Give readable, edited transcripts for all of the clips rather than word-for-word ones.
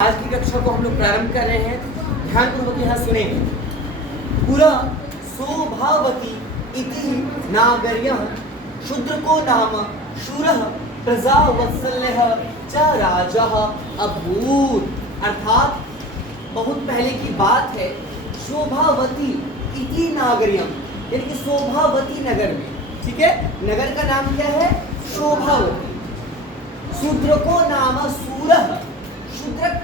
आज की कक्षा को हम लोग प्रारंभ कर रहे हैं। ध्यानपूर्वक यहाँ सुनेंगे। पूरा स्वभावती इति नागर्यः शूद्र को नाम शूरः प्रजावत्सल्यः च राजः अभूत्। अर्थात बहुत पहले की बात है। शोभावती इति नागर्यम, यानी कि शोभावती नगर में, ठीक है, नगर का नाम क्या है? शोभावती। शूद्र को नाम सूरः, शूद्र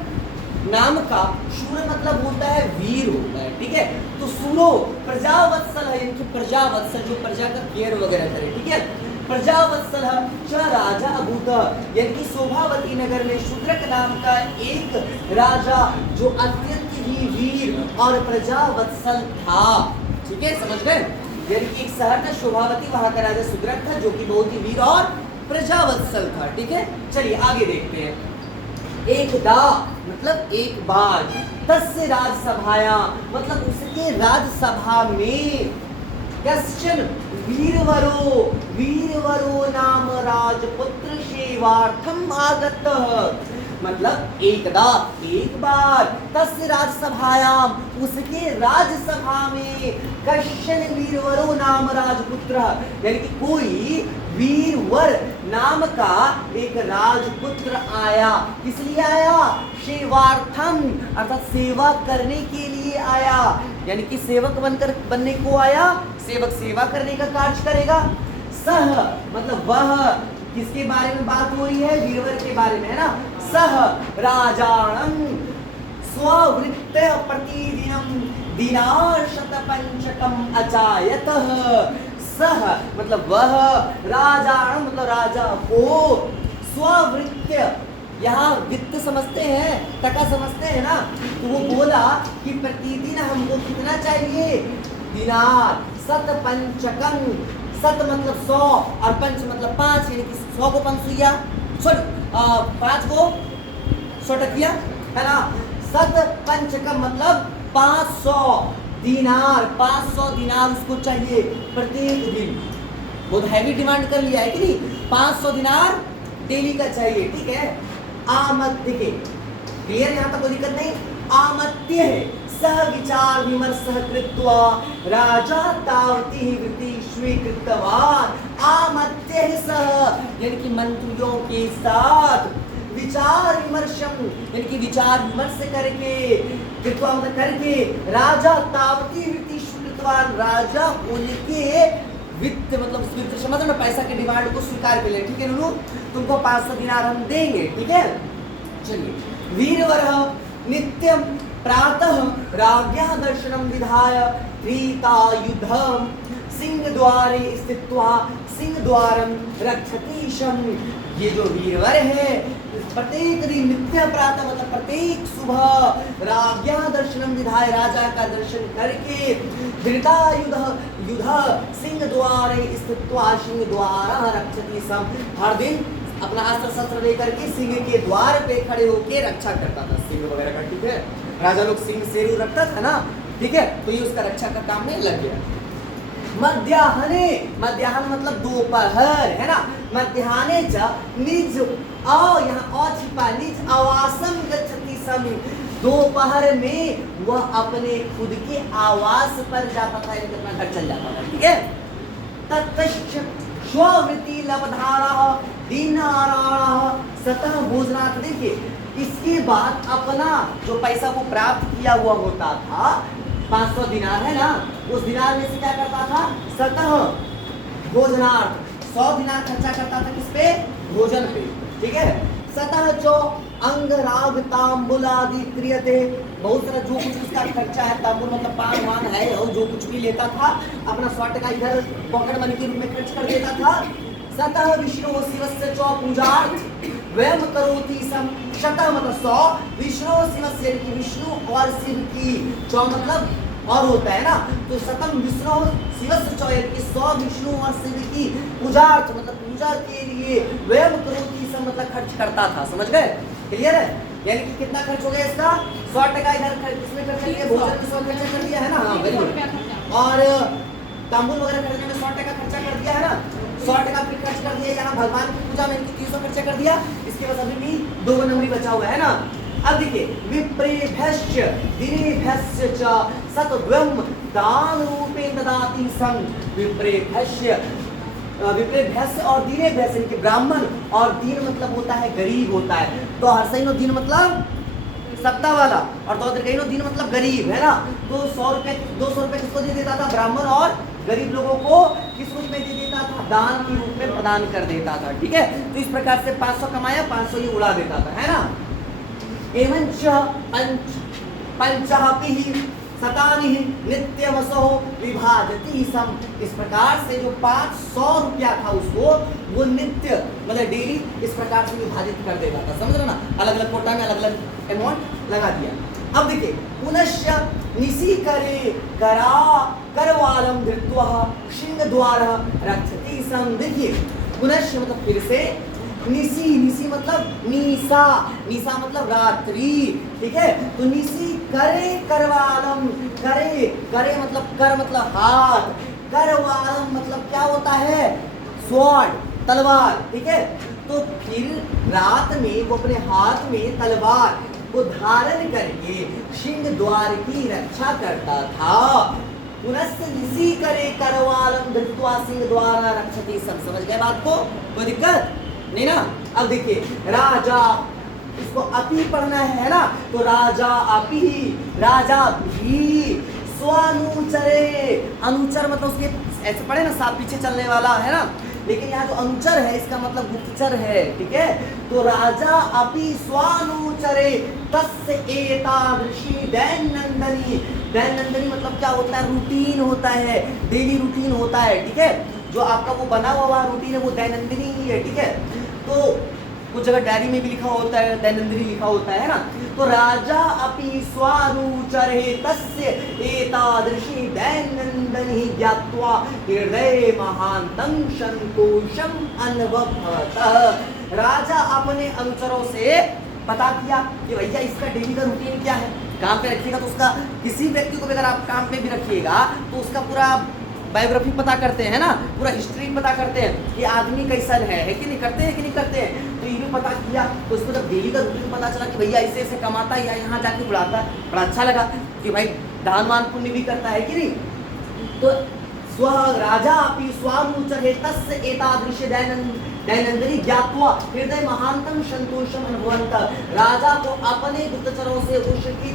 नाम का, शूर मतलब होता है वीर होता है, ठीक है। तो सूरो प्रजावत्सल है, यानी कि प्रजावत्सल जो प्रजा का केयर वगैरह करे, ठीक है। प्रजावत्सल च राजा अभूत, यानी कि शोभावती नगर में शूद्रक नाम का एक राजा जो अत्यंत ही वीर और प्रजावत्सल था, ठीक है, समझ गए। यानी कि एक शहर था शोभावती, वहां का राजा शूद्रक था जो कि बहुत ही वीर और प्रजावत्सल था, ठीक है। चलिए आगे देखते हैं। एकदा मतलब एक बार, तस्य राजसभाया मतलब उसके राजसभा में कश्चन वीरवरो, वीरवरो नाम राजपुत्र सेवार्थम आगतः, मतलब एकदा एक बार, तस्य राजसभायाम उसके राजसभा में कश्चन वीरवरो नाम राजपुत्र, यानी कि कोई वीरवर नाम का एक राजपुत्र आया। किस लिए आया? सेवार्थम, अर्थात सेवा करने के लिए आया, यानी कि सेवक बनने को आया। सेवक सेवा करने का कार्य करेगा। सह मतलब वह, किसके बारे में बात हो रही है? वीरवर के बारे में, है ना। सह राजाणं स्ववृत्त्या प्रतिदिनं दिनाशतपंचकम् अजायतः। सह मतलब वह, राजाणं मतलब राजा को, स्ववृत्त्या, यहाँ वित्त समझते हैं, टका समझते हैं ना, तो वो बोला कि प्रतिदिन हमको कितना चाहिए? दिनार, शत पंचकम, शत मतलब 100 और पंच मतलब 5, यानी कि 100 को 5 सुइया, सॉरी 5 को 100 टकिया, है ना। शत पंचकम मतलब 500 दिनार, 500 दिनार उसको चाहिए प्रत्येक दिन। बहुत हैवी डिमांड कर लिया है कि नहीं? 500 दिनार डेली का चाहिए, ठीक है। आमत्य के, क्लियर, यहाँ तक कोई दिक्कत नहीं। आमत्य है, सह विचार विमर्श कृत्वा राजा तावती वृत्ति स्वीकृतवान। आमत्य है सह, यानी कि मंत्रियों के साथ विचार विमर्शम, यानी कि विचार विमर्श करके, कृत्वा मतलब करके, राजा तावती वृत्ति स्वीकृतवान, राजा उनके वित्त मतलब वित्त समझ में पैसा के डिमांड को स्वीकार कर ले, ठीक है नुनू, तुमको 500 दिनार हम देंगे, ठीक है। चलिए, वीरवरः नित्यं प्रातः राज्ञः दर्शनं विधाय प्रीतायुधं सिंहद्वारे स्थित्वा सिंहद्वारं रक्षति शं। ये जो वीरवर है प्रत्येक दिन नित्य प्रातः मतलब प्रत्येक सुबह राज्ञः दर्शनं विधाय, राजा का दर्शन करके, धृतायुध युध सिंहद्वारे स्थित्वा सिंहद्वारः रक्षति शं, हर दिन अपना अस्त्र शस्त्र लेकर के सिंह के द्वार पे खड़े होकर रक्षा करता था, सिंह वगैरह का, ठीक है। राजा लोग सिंह शेरू रखता था ना, ठीक है, तो ये उसका रक्षा का काम में लग गया। मध्याह्ने, मध्याह्न मतलब दोपहर, है ना। मध्याह्ने च निज यहाँ छिपा, निज आवासम गच्छति शं, दोपहर में वह अपने खुद के आवास पर जाता था, यानी अपना घर चल जाता था, ठीक है। ततश्च स्ववृत्ति लब्धारः दीनाराणः सतः भोजनात्, देखिए इसके बाद अपना जो पैसा वो प्राप्त किया हुआ होता था, 500 दिनार है ना, उस दिनार में से क्या करता था? सतः भोजनार्थ, 100 दिनार खर्चा करता था किस पे? भोजन पे, ठीक है। सतः जो अंगराग तांबुलादि क्रियते, बहुत सारा जो कुछ उसका खर्चा है, तांबुल मतलब पान वान है, और जो कुछ भी लेता था अपना 100 टका इधर पॉकेट मनी के रूप में खर्च कर देता था। सतः विष्णु शिवस्य च पूजार्थ वयम करोति सम, शतः मतलब 100, विष्णु शिवस्य की विष्णु और शिव की, 100 मतलब और होता है ना, तो शतम विष्णु शिवस्य च, यानी कि 100 विष्णु और शिव की पूजार्थ मतलब पूजा के लिए, वयम करोति सम मतलब खर्च करता था, समझ गए? क्लियर है? यानी कि कितना खर्च हो गया इसका? 100 टका इधर किसमें खर्च किया? भोजन में 100 खर्चा कर दिया है ना, हाँ वेरी गुड। और तांबुल वगैरह खरीदने में 100 टका खर्चा कर दिया है ना, 100 टका फिर खर्च कर दिया, यहाँ भगवान की पूजा में इनकी 300 खर्चा कर दिया। इसके बाद अभी भी 2 नंबरी बचा हुआ है ना, अब देखिए विप्रेभ्यश्च दिनेभ्यश्च च सतद्वयं दान रूपेण ददाति सं। विप्रेभ्यश्च विप्रेभ्यस्य और दीनेभ्यस्य इनके ब्राह्मण, और दीन मतलब होता है गरीब होता है। तो हर्षइनो दीन मतलब सत्ता वाला, और दौदर्घइनो दीन मतलब गरीब, है ना। तो 100 रुपए 200 रुपए किसको दे देता था? ब्राह्मण और गरीब लोगों को किस रूप में दे देता था? दान के रूप में प्रदान कर देता था। ठीक है, तो इस प्रकार से 500 कमाया, 500 ही उड़ा देता था, है ना। एवंच पंचापि शतानि नित्यमसो विभाजति सम। इस प्रकार से जो 500 रुपया था उसको वो नित्य मतलब डेली इस प्रकार से विभाजित कर देता था। समझ रहे ना, अलग अलग कोटा में अलग अलग अमाउंट लगा दिया। अब देखिए पुनश्च निसी करे करा करवालम धृत्वा सिंह द्वारा रक्षति सम। देखिए पुनश्च मतलब फिर से, निसी निसी मतलब निशा, निशा मतलब रात्रि। ठीक है, तो निसी करे करवालम, करे करे मतलब कर मतलब हाथ, करवालम मतलब क्या होता है? स्वॉर्ड, तलवार। ठीक है, तो फिर रात में वो अपने हाथ में तलवार को धारण करके सिंह द्वार की रक्षा करता था। पुनश्च निसी करे करवालम धृत्वा सिंह द्वारा रक्षति सम। समझ गए बात को? कोई दिक्कत नहीं ना। अब देखिए राजा, इसको अपी पढ़ना है ना, तो राजा अपी, राजा भी स्वानुचरे। अनुचर मतलब उसके ऐसे पढ़े ना, साथ पीछे चलने वाला, है ना। लेकिन यहाँ जो अनुचर है इसका मतलब गुप्तचर है। ठीक है, तो राजा अपि स्वानुचरे तस्य एतादृशी दैनंदनी। दैनंदनी मतलब क्या होता है? रूटीन होता है, डेली रूटीन होता है। ठीक है, जो आपका वो बना हुआ रूटीन है वो दैनंदिनी ही है। ठीक है, तो कुछ जगह डायरी में भी लिखा होता है, दैनंदिनी लिखा होता है ना। तो राजा अपि स्वानुचरे तस्य एतादृशी दैनंदिनी ज्ञात्वा हृदय महांतं संतोषम अनुभवतः। राजा अपने अनुचरों से पता किया कि भैया इसका डेली का रूटीन क्या है। काम पे रखिएगा तो उसका, किसी व्यक्ति को भी अगर आप काम पे भी रखिएगा तो उसका पूरा बायोग्राफी पता करते हैं ना, पूरा हिस्ट्री पता करते हैं कि आदमी कैसा है कि नहीं, करते हैं कि नहीं करते हैं। तो ये भी पता किया, तो उसको जब डेली का रूटीन पता चला कि भैया ऐसे ऐसे कमाता है या यहाँ जाके उड़ाता है, बड़ा अच्छा लगा कि भाई दान वान पुण्य भी करता है कि नहीं। तो स्व राजा अपि स्वानुचरे तस्य एतादृशी दैनंदिनी ज्ञात्वा हृदय महांतं संतोषम अनुभवन्तः। राजा को अपने गुप्तचरों से उसकी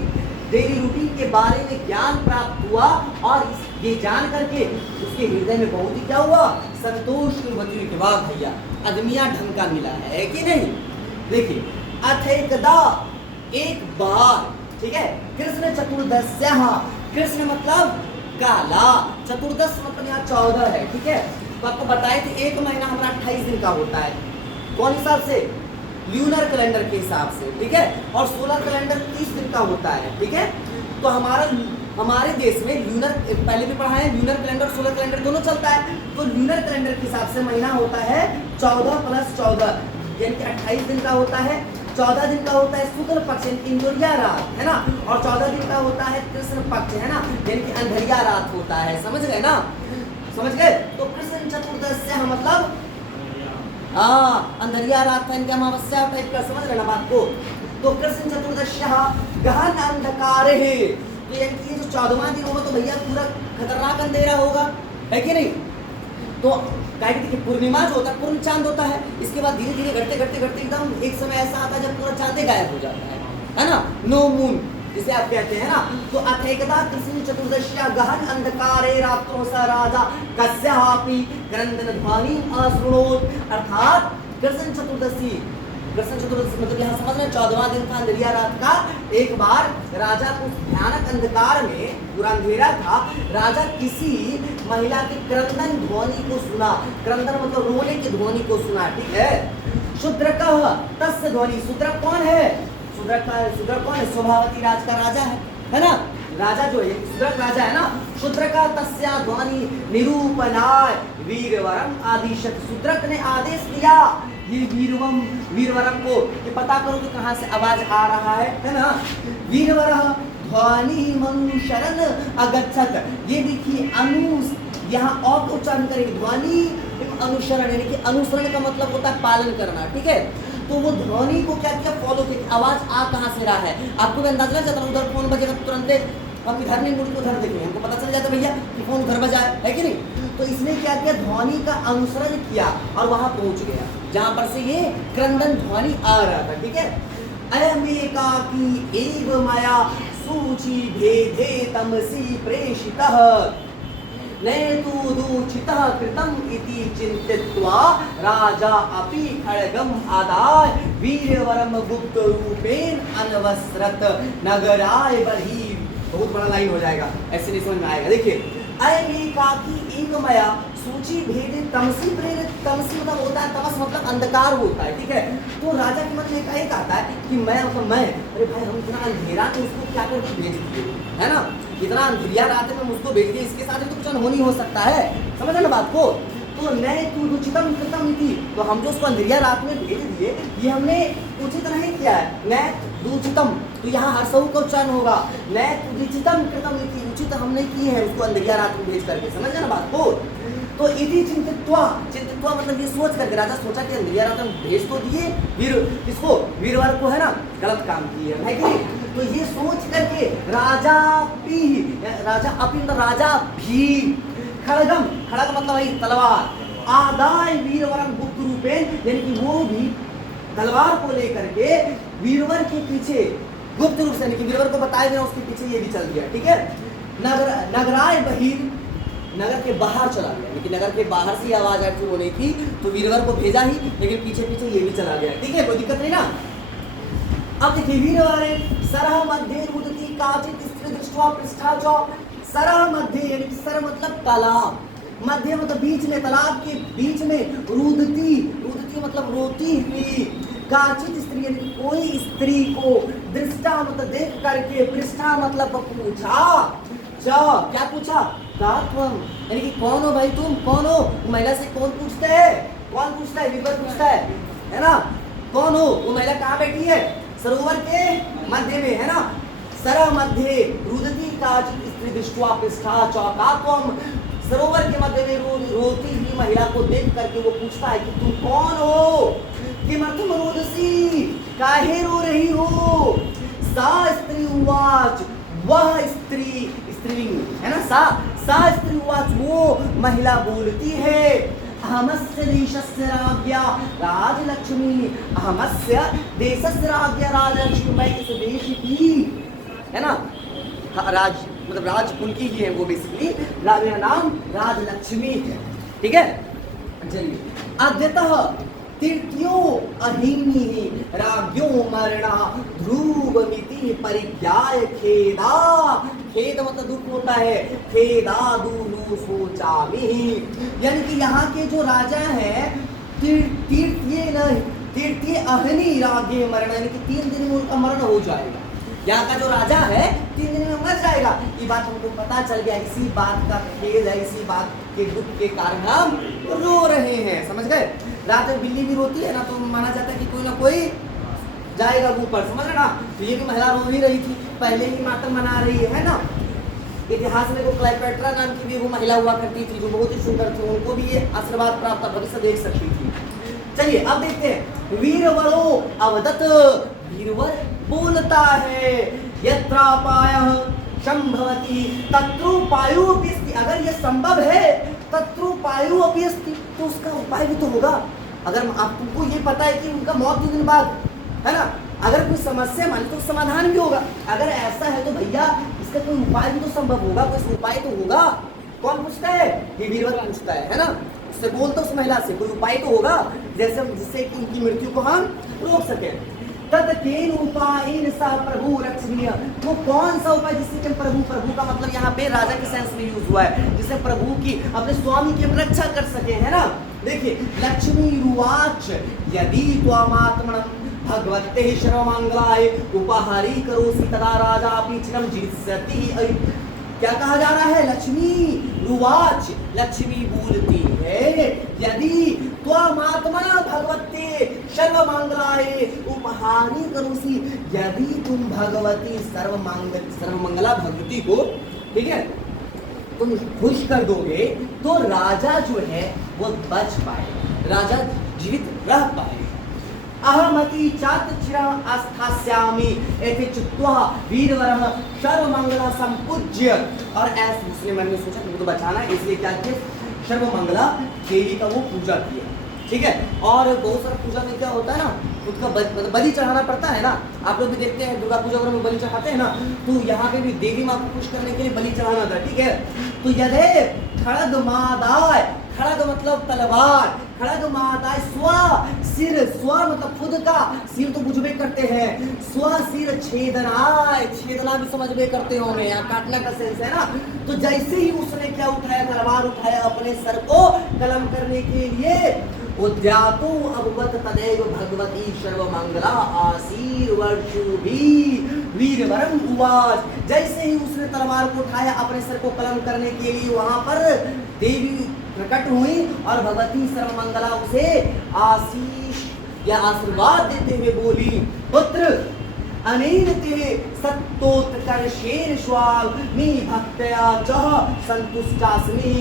डेली रूटीन के बारे में ज्ञान प्राप्त हुआ, और ये जान करके उसके हृदय में बहुत ही क्या हुआ? संतोष की अनुभूति के बाद भैया अदमिया ढंग का मिला है कि नहीं। देखिए अथैकदा एक बार, ठीक है, कृष्ण चतुर्दश्यः, कृष्ण मतलब काला, चतुर्दश मतलब यहाँ 14 है। ठीक है, तो आपको बताए थे एक महीना हमारा 28 दिन का होता है। कौन हिसाब से? ल्यूनर कैलेंडर के हिसाब से। ठीक है, और सोलर कैलेंडर 30 दिन का होता है। ठीक है, तो हमारे देश में ल्यूनर, पहले भी पढ़ा है, ल्यूनर कैलेंडर सोलर कैलेंडर दोनों चलता है। तो ल्यूनर कैलेंडर के हिसाब से महीना होता है 14 + 14 यानी कि 28 दिन का होता है। 14 दिन का होता है शुक्ल पक्ष इंदुरिया रात, है ना, और 14 दिन का होता है कृष्ण पक्ष, है ना, यानी कि अंधरिया रात होता है। समझ गए ना, समझ गए। तो कृष्ण चतुर्दश्य मतलब अंधरिया रात था, इनकी अमावस्या टाइप का, समझ लेना बात को। तो कृष्ण चतुर्दश्य गहन अंधकार है, तो यानी कि जो 14वां दिन होगा तो भैया पूरा खतरनाक अंधेरा होगा, है कि नहीं। तो देखिए पूर्णिमा जो होता है, पूर्ण चांद होता है, इसके बाद धीरे धीरे घटते घटते घटते एकदम एक समय ऐसा आता है जब पूरा चांद गायब हो जाता है ना, नो मून जिसे आप कहते हैं ना। तो अथैकदा कृष्ण चतुर्दश्या गहन अंधकारे रात्रो स राजा कस्यापि क्रंदन ध्वनि अशृणोत। अर्थात कृष्ण चतुर्दशी मतलब यहाँ समझ में 14वां दिन था अंधेरिया रात का। एक बार राजा को भयानक अंधकार में, पूरा अंधेरा था, राजा किसी महिला की क्रंदन ध्वनि को सुना। क्रंदन मतलब रोने की ध्वनि को सुना। ठीक है, शूद्रकः तस्य ध्वनि। शूद्रक कौन है? शूद्रक कौन है? स्वभावती राज का राजा है ना, राजा जो है शूद्रक राजा है ना। शूद्रका तस्या ध्वनि निरूपणाय वीरवरम आदिशत। शूद्रक ने आदेश दिया ये वीरवरम को कि पता करो कि कहाँ से आवाज आ रहा है ना। वीरवरः ध्वनि मनुशरण अगच्छत। ये देखिए यहाँ उच्चारण करेंगे, ध्वनि अनुसरण, यानी कि अनुसरण का मतलब होता है पालन करना। ठीक है, तो वो ध्वनि को क्या किया, फॉलो किया, आवाज आ कहाँ से रहा है। आपको भी अंदाजा लग जाता है, उधर फोन बजेगा तुरंत हम इधर नहीं मुड़, उधर देखेंगे, हमको पता चल जाता भैया कि फोन उधर बजा है कि नहीं। तो इसने क्या किया, ध्वनि का अनुसरण किया और वहां पहुंच गया जहां पर से ये क्रंदन ध्वनि आ रहा था। ठीक है, अयमेकाकी एव माया सूची भेदे तमसी प्रेषितः नैतु दूचितः कृतम् इति चिंतित्वा राजा अपि खड्गम् आदाय वीरवरम गुप्त रूपेण अनवस्रत नगराय बर्हि। बहुत बड़ा लाइन हो जाएगा, ऐसे नहीं समझ में आएगा। देखिए, अयमेकाकी एक माया सूची भेदे तमसी प्रेरित, तमसी मतलब होता है तमस मतलब अंधकार होता है। ठीक है, तो राजा के मन में एक आता है कि मैं मतलब मैं, अरे भाई हम इतना अंधेरा तो उसको क्या करके भेज दिए, है ना, इतना अंधेरिया रात में मुझको भेज दिए, इसके साथ तो कुछ अनहोनी हो सकता है, समझ ना बात को। तो नए तू रुचितम कृतम थी, तो हम जो उसको अंधेरिया रात में भेज दिए, ये हमने उचित नहीं किया है। नए दूचितम, तो यहाँ हर सऊ का उच्चारण होगा, नए तुचितम कृतम थी, उचित हमने की है उसको अंधेरिया रात में भेज करके, समझ ना बात को। तो इति चिंतित्वा, चिंतित्वा मतलब ये सोच करके राजा सोचा कि अंधेरिया रात में भेज तो दिए वीर, किसको, वीरवर को, है ना, गलत काम किए है कि नहीं। तो ये सोच करके राजा भी, राजा अपी मतलब राजा भी, खड़गम, खड़ग मतलब वही तलवार, आदाय वीरवरम गुप्त रूपेण, यानी कि वो भी तलवार को लेकर के वीरवर के पीछे गुप्त रूप से, यानी कि वीरवर को बताया गया उसके पीछे ये भी चल गया। ठीक है, नगराय बहिर, नगर के बाहर चला गया, लेकिन नगर के बाहर से आवाज आई थी होने की, तो वीरवर को भेजा ही, लेकिन पीछे पीछे ये भी चला गया। ठीक है, कोई दिक्कत नहीं ना। अब देखिए, वीरवरे सरह मध्ये रुदति काचित स्त्री दृष्ट्वा पृष्ठा च, सरह मध्ये यानी कि सर मतलब तालाब, मध्य मतलब बीच में, तालाब के बीच में, रुदति, रुदति मतलब रोती हुई, काचित स्त्री यानी कि कोई स्त्री को, दृष्टा मतलब देख करके, पृष्ठा मतलब पूछा, क्या पूछा, का तुम, यानी कि कौन हो भाई तुम, कौन हो, महिला से कौन पूछता है, कौन पूछता है, वीरवर पूछता है ना, कौन हो, वो महिला कहाँ बैठी है, सरोवर के मध्य में, है ना, सर मध्य रुदति काचित स्त्री दृष्ट्वा पृष्ठा चौकात्वम, सरोवर के मध्य में रोती हुई महिला को देख करके वो पूछता है कि तुम कौन हो, किमर्थम रोदसी, काहे रो रही हो। सा स्त्री उवाच, वह स्त्री, स्त्रीलिंग है ना, सा स्त्री उवाच, वो महिला बोलती है, अहमस्य देशस्य राज्ञा राजलक्ष्मी, अहमस्य देशस्य राज्ञा राजलक्ष्मी, मैं इस देश की, है ना, राज मतलब राज उनकी ही है वो बेसिकली, मेरा नाम राजलक्ष्मी है। ठीक है, चलिए, अद्यतः तृतीयो अहिनी राज्ञो मरणा ध्रुवमिति परिज्ञाय खेदा, खेद मतलब दुख होता है, खेदादुनु सोचामि, यानी कि यहाँ के जो राजा हैं, तृतीय अहिनी राज्ञे मरण, यानी कि 3 दिन में उनका मरण हो जाएगा। यहाँ का जो राजा है 3 दिन में मर जाएगा, ये बात हमको पता चल गया, इसी बात का खेद है, इसी बात के दुख के कारण हम रो रहे हैं, समझ गए। रात में बिल्ली भी रोती है ना, तो माना जाता है कि कोई ना कोई जाएगा ऊपर, समझ रहे ना। तो ये भी महिला रो ही रही थी, पहले ही मातम मना रही है ना। इतिहास में वो क्लाइपेट्रा नाम की भी वो महिला हुआ करती थी, जो बहुत ही सुंदर थी, उनको भी ये आशीर्वाद प्राप्त भविष्य देख सकती थी। चलिए अब देखते हैं, वीरवरो अवदत, वीरवर बोलता है, यत्रापायः संभवति तत्रोपायो अपि अस्ति, अगर ये संभव है तत्रोपायो अपि अस्ति, तो उसका उपाय भी तो होगा। अगर आपको ये पता है कि उनका मौत 2 दिन बाद, है ना, अगर कोई समस्या मान तो समाधान भी होगा, अगर ऐसा है तो भैया इसका कोई उपाय भी तो संभव होगा, कोई उपाय तो होगा। कौन पूछता है, ये वीरवर पूछता है ना, उससे बोलता उस महिला से, कोई उपाय तो होगा जैसे जिससे कि उनकी मृत्यु को हम रोक सके। तद केन उपायेन सह प्रभु रक्षणीय, वो कौन सा उपाय जिससे कि प्रभु, प्रभु का मतलब यहाँ पे राजा के सेंस में यूज हुआ है, जिससे प्रभु की, अपने स्वामी की रक्षा कर सके, है ना। देखिए, लक्ष्मी रुवाच यदि त्वामात्मनम् भगवते सर्वमंगलाय उपहारी करोसि तदा राजा पीछनम जीत्स्यति। क्या कहा जा रहा है, लक्ष्मी रुवाच, लक्ष्मी बोलती है, यदि त्वमात्मा भगवते सर्वमंगलाय उपहारी करोसि, यदि तुम भगवती सर्वमंगला भगवती को, ठीक है, तुम खुश कर दोगे तो राजा जो है वो बच पाए, राजा जीवित रह पाए। अहमति चात चिरा आस्थास्यामि एति चित्वा वीरवरः सर्वमंगला संपूज्य। और ऐसे उसने मन में सोचा तुमको तो बचाना है, इसलिए क्या किया, सर्वमंगला देवी का वो पूजा किया। ठीक है, और बहुत सारा पूजा में क्या होता है ना, खुद का बलि चढ़ाना पड़ता है ना। आप लोग भी देखते हैं दुर्गा पूजा वगैरह में बलि चढ़ाते हैं ना, तो यहाँ पे भी देवी माँ को खुश करने के लिए बलि चढ़ाना था। ठीक है, तो यदे खड़ग मादाय, खड़ग मतलब तलवार, खड़ग मादाय स्व सिर, स्व मतलब खुद का, सिर तो बुझबे करते हैं, स्व सिर छेदनाय, छेदना भी समझ में करते होंगे, यहाँ काटने का सेंस है ना। तो जैसे ही उसने क्या उठाया, तलवार उठाया अपने सर को कलम करने के लिए, उद्यातो अभवत तदैव भगवती सर्वमंगला आशीर्वर्षुभि वीरवरम उवाच। जैसे ही उसने तलवार को उठाया अपने सर को कलम करने के लिए, वहां पर देवी प्रकट हुई और भगवती सर्वमंगला उसे आशीष या आशीर्वाद देते हुए बोली, पुत्र अनेन ते सत्तोत्कर्षेण स्वामी भक्त्या च संतुष्टास्मि।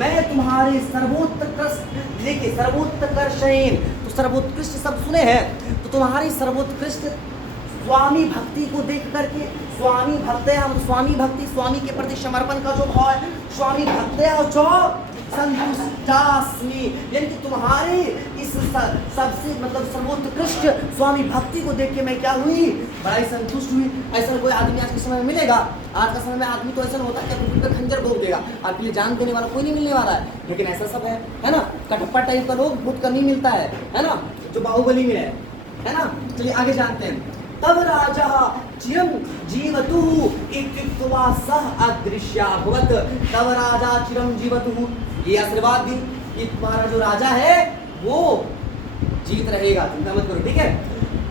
मैं तुम्हारे सर्वोत्कृष्ट, देखिए सर्वोत्कर्षेण, तो सर्वोत्कृष्ट शब्द सुने हैं, तो तुम्हारी सर्वोत्कृष्ट स्वामी भक्ति को देख करके, स्वामी भक्त्या, स्वामी भक्ति, स्वामी के प्रति समर्पण का जो भाव है, स्वामी भक्त्या जो संतुष्टास्मि, यानी कि तुम्हारे इस सबसे मतलब सर्वोत्कृष्ट स्वामी भक्ति को देख के मैं क्या हुई, बड़ा ही संतुष्ट हुई। ऐसा कोई आदमी आज के समय में मिलेगा? आज का समय में आदमी तो ऐसा होता है कि उनका खंजर भोग देगा, आपके लिए जान देने वाला कोई नहीं मिलने वाला है। लेकिन ऐसा सब है ना, कटप्पा टाइप का लोग बहुत कम ही मिलता है ना, जो बाहुबली में है ना। चलिए आगे जानते हैं। तब राजा चिरं जीवतु इत्युक्त्वा सः अदृश्याभवत्। तब राजा चिरं जीवतु, ये आशीर्वाद दी कि तुम्हारा जो राजा है वो जीवित रहेगा, चिंता मत करो। ठीक है,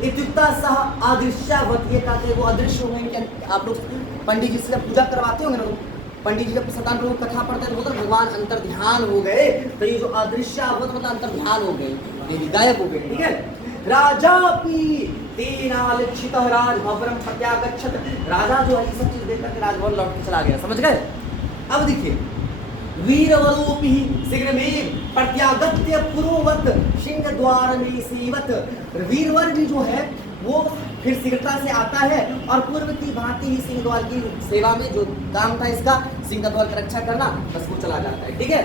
इत्युक्ता सः अदृश्याभवत्, ये कहते हैं वो अदृश्य हो गए। आप लोग पंडित जी से पूजा करवाते होंगे ना, पंडित जी जब सतान लोग कथा पढ़ते हैं तो बोलते भगवान अंतर ध्यान हो गए, तो ये जो अदृश्याभवत् मतलब अंतर ध्यान हो गए, ये गायब हो गए। ठीक है, राजापि तेनालक्षितः राजभवनं प्रत्यागच्छत्। राजा जो है ये सब चीज देख करके राजभवन लौट के चला गया, समझ गए। अब देखिए, वीरवरोपि शीघ्रमेव प्रत्यागत्य पुरोवत सिंहद्वार में सेवत। वीरवर भी जो है वो फिर शीघ्रता से आता है और पूर्व की भांति ही सिंहद्वार की सेवा में, जो काम था इसका सिंहद्वार की रक्षा करना, बस वो चला जाता है। ठीक है,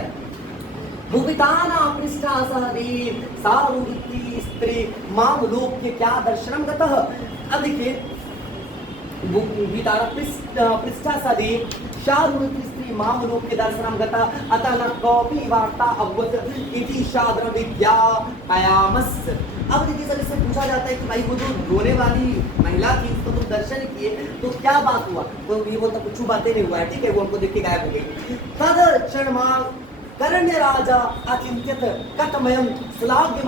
भूपिताना पृष्ठा सहदेव सारुवृत्ति स्त्री माम लोक्य क्या दर्शनम गतः। अब देखिए, भूपिताना पृष्ठा सहदेव सारुवृत्ति स्त्री माम लोक्य दर्शनम गतः अतः न कोपि वार्ता अभवत् इति शाद्र विद्या आयामस्। अब देखिए सर, इससे पूछा जाता है कि भाई वो जो रोने वाली महिला थी उसको तुम दर्शन किए तो क्या बात हुआ? तो ये बोलता कुछ बातें नहीं हुआ है। ठीक है, वो हमको देख के गायब हो गई। तद क्षण करण्य राजा अचिंत्यत कथमयं श्लाघ्य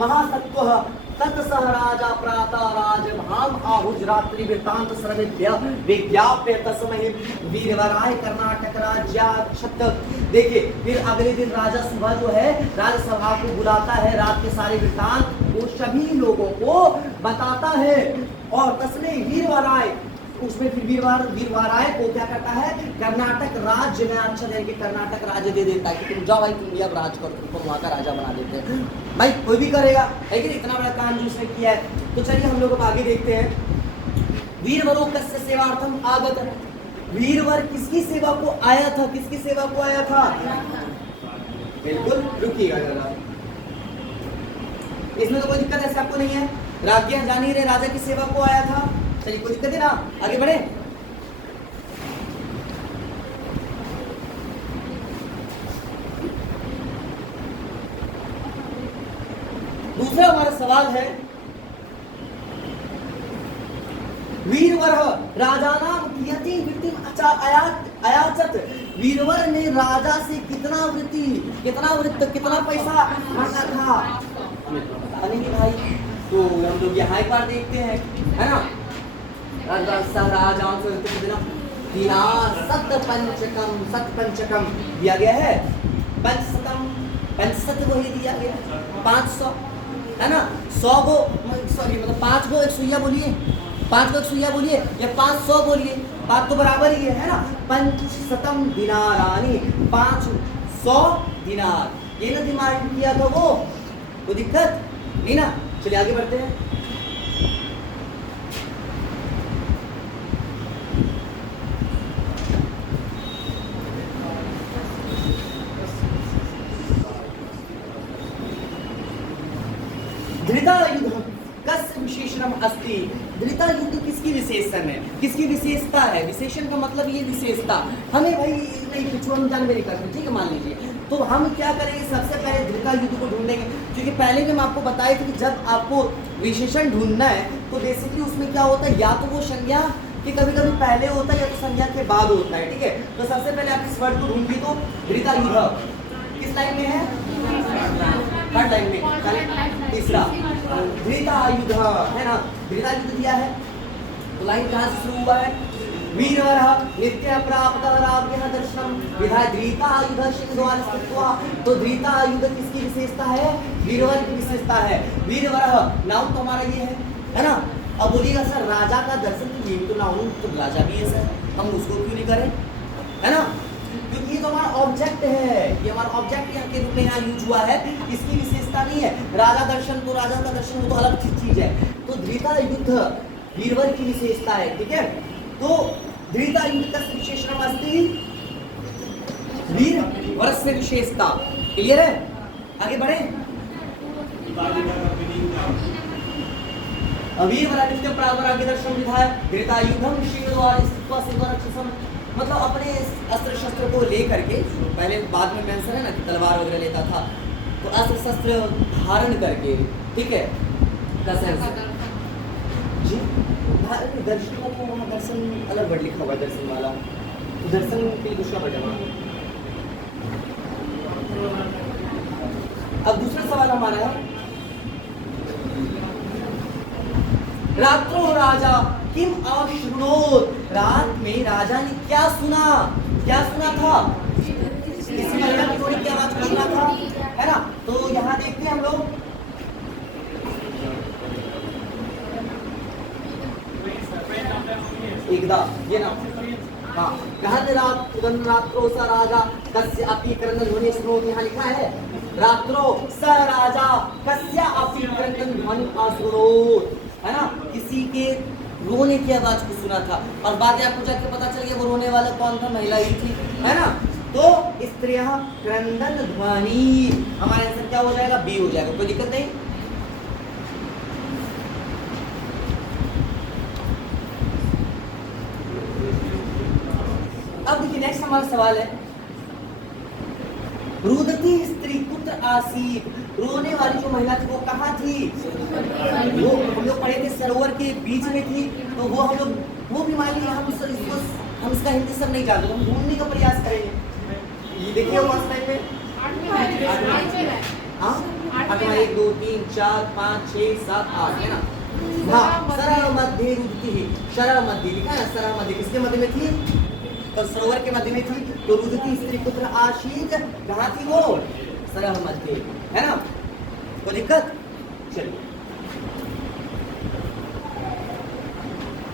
महासत्वः तत्सह राजा प्रातः राजभाम आहुज रात्रि वृत्तांत सर्वेभ्य विज्ञाप्य तस्मै वीरवराय कर्नाटक राज्याक्षत। देखिए, फिर अगले दिन राजा सुबह जो है राज्यसभा को बुलाता है, रात के सारे वृत्तांत वो सभी लोगों को बताता है, और तस्मै वीरवराय, उसमें फिर वीरवराय को क्या करता है, कर्नाटक राज्य में अच्छा दे के कर्नाटक राज्य दे देता है कि तुम जाओ भाई, तुम अब राज करो, तुमको वहाँ का राजा बना देते हैं। भाई कोई भी करेगा, लेकिन इतना बड़ा काम जो उसने किया है। तो चलिए हम लोग अब आगे देखते हैं। वीरवरो कस्य सेवार्थम आगत। वीरवर किसकी सेवा को आया था? किसकी सेवा को आया था? बिल्कुल रुकिएगा जरा, इसमें तो कोई दिक्कत ऐसे आपको नहीं है। राज्य जान ही रहे, राजा की सेवा को आया था। चलिए कोई दिक्कत है ना, आगे बढ़े। दूसरा हमारा सवाल है, वीरवर राजानाम कियति वृत्तिम अयाचत। वीरवर ने राजा से कितना कितना पैसा मांगा था? नहीं भाई, तो हम लोग यहाँ एक बार देखते हैं, है ना। राजाओं सतपंचकम दिया गया है, पंचशत वही दिया गया, 500 है ना। 100 को सॉरी मतलब 5 को एक सुइया बोलिए, 5 को एक सुइया बोलिए या 500 बोलिए, बात तो बराबर ही है ना। पंचशतम दिनारानी, 500 दिनार, ये ना दिमाग किया था वो, कोई दिक्कत नहीं ना। चलिए आगे बढ़ते हैं। धृतायुध कस्य विशेषणम अस्ति। धृतायुध किसकी विशेषण है, किसकी विशेषता है? विशेषण का मतलब ये विशेषता। हमें भाई नहीं पूछो, हम जानबे नहीं करते, ठीक है, मान लीजिए। तो हम क्या करेंगे, सबसे पहले धृतायुध को ढूंढेंगे, क्योंकि पहले भी हम आपको बताए थे कि जब आपको विशेषण ढूंढना है तो बेसिकली उसमें क्या होता है, या तो वो संज्ञा कि कभी कभी पहले होता है या तो संज्ञा के बाद होता है, ठीक है। तो सबसे पहले आप इस वर्ड को ढूंढिए, तो धृतायुध किस लाइन में है, थर्ड लाइन में, तीसरा धृतायुध है ना, धृतायुध दिया है। तो लाइन कहाँ से शुरू हुआ है, वीरवरः नित्य प्राप्त राज्ञः दर्शनम विधाय धृतायुध सिंहद्वार स्थित्वा। तो धृतायुध किसकी विशेषता है, वीरवर की विशेषता है। वीरवरः नाउन तो हमारा ये है ना। अब बोलिएगा सर राजा का दर्शन, तो ये तो नाउन तो राजा भी है सर, हम उसको क्यों नहीं करें, है ना, क्योंकि ये तो हमारा ऑब्जेक्ट है, ये हमारा ऑब्जेक्ट यहाँ के रूप में यहाँ यूज हुआ है, इसकी विशेषता नहीं है। राजा दर्शन, तो राजा का दर्शन वो तो अलग चीज है। तो धृतायुध वीरवर की विशेषता है, ठीक है। तो धृतायुध का विशेषण अस्ति, वीर वरस्य विशेषता। क्लियर है, आगे बढ़े। वीर वरानित्य प्रावराग्य दर्शन विधाय धृतायुधम सिंहद्वार स्थित्वा सिंहद्वारक्षसम। मतलब अपने अस्त्र शस्त्र को लेकर के, पहले बाद में मेंशन है ना कि तलवार वगैरह लेता था, तो अस्त्र शस्त्र धारण करके, ठीक है, जी दर्शन को वहाँ दर्शन अलग वर्ड लिखा हुआ है, दर्शन वाला, तो दर्शन के दूसरा वर्ड है वहाँ। अब दूसरा सवाल हमारा है, रात्रो राजा किम अशृणोत। रात में राजा ने क्या सुना, क्या सुना था, किसी महिला की कोई क्या आवाज सुना था, है ना। तो यहाँ देखते हैं हम लोग, एकदा ये ना, हाँ, रात्रो स राजा कस्य अपि क्रंदन ध्वनि श्रुणोति। यहाँ लिखा है रात्रो स राजा कस्य अपि क्रंदन ध्वनि अश्रुणोत, है ना, किसी के रोने की आवाज को सुना था। और बाद में आपको जाके पता चल गया वो रोने वाला कौन था, महिला ही थी, है ना। तो स्त्रियः क्रंदन ध्वनि, हमारा आंसर क्या हो जाएगा, बी हो जाएगा, कोई दिक्कत नहीं। अब देखिए नेक्स्ट हमारा सवाल है, रुदती स्त्री कुत्र आसीत। रोने वाली जो महिला थी वो कहाँ थी, वो हम लोग पढ़े थे सरोवर के बीच में थी। तो वो हम लोग, वो भी मान लीजिए हम इसका हिंदी सब नहीं जानते, हम ढूंढने का प्रयास करेंगे। ये देखिए वो टाइम पे 1 2 3 4 5 6 7 8 है ना। हाँ, सरल मध्य रुदती, सरल मध्य लिखा है, सरल मध्य किसके मध्य में थी, तो सरोवर के मध्य में थी। तो रुदती स्त्री पुत्र आशीत कहाँ थी, वो सरल मध्य, है ना, कोई दिक्कत। चलिए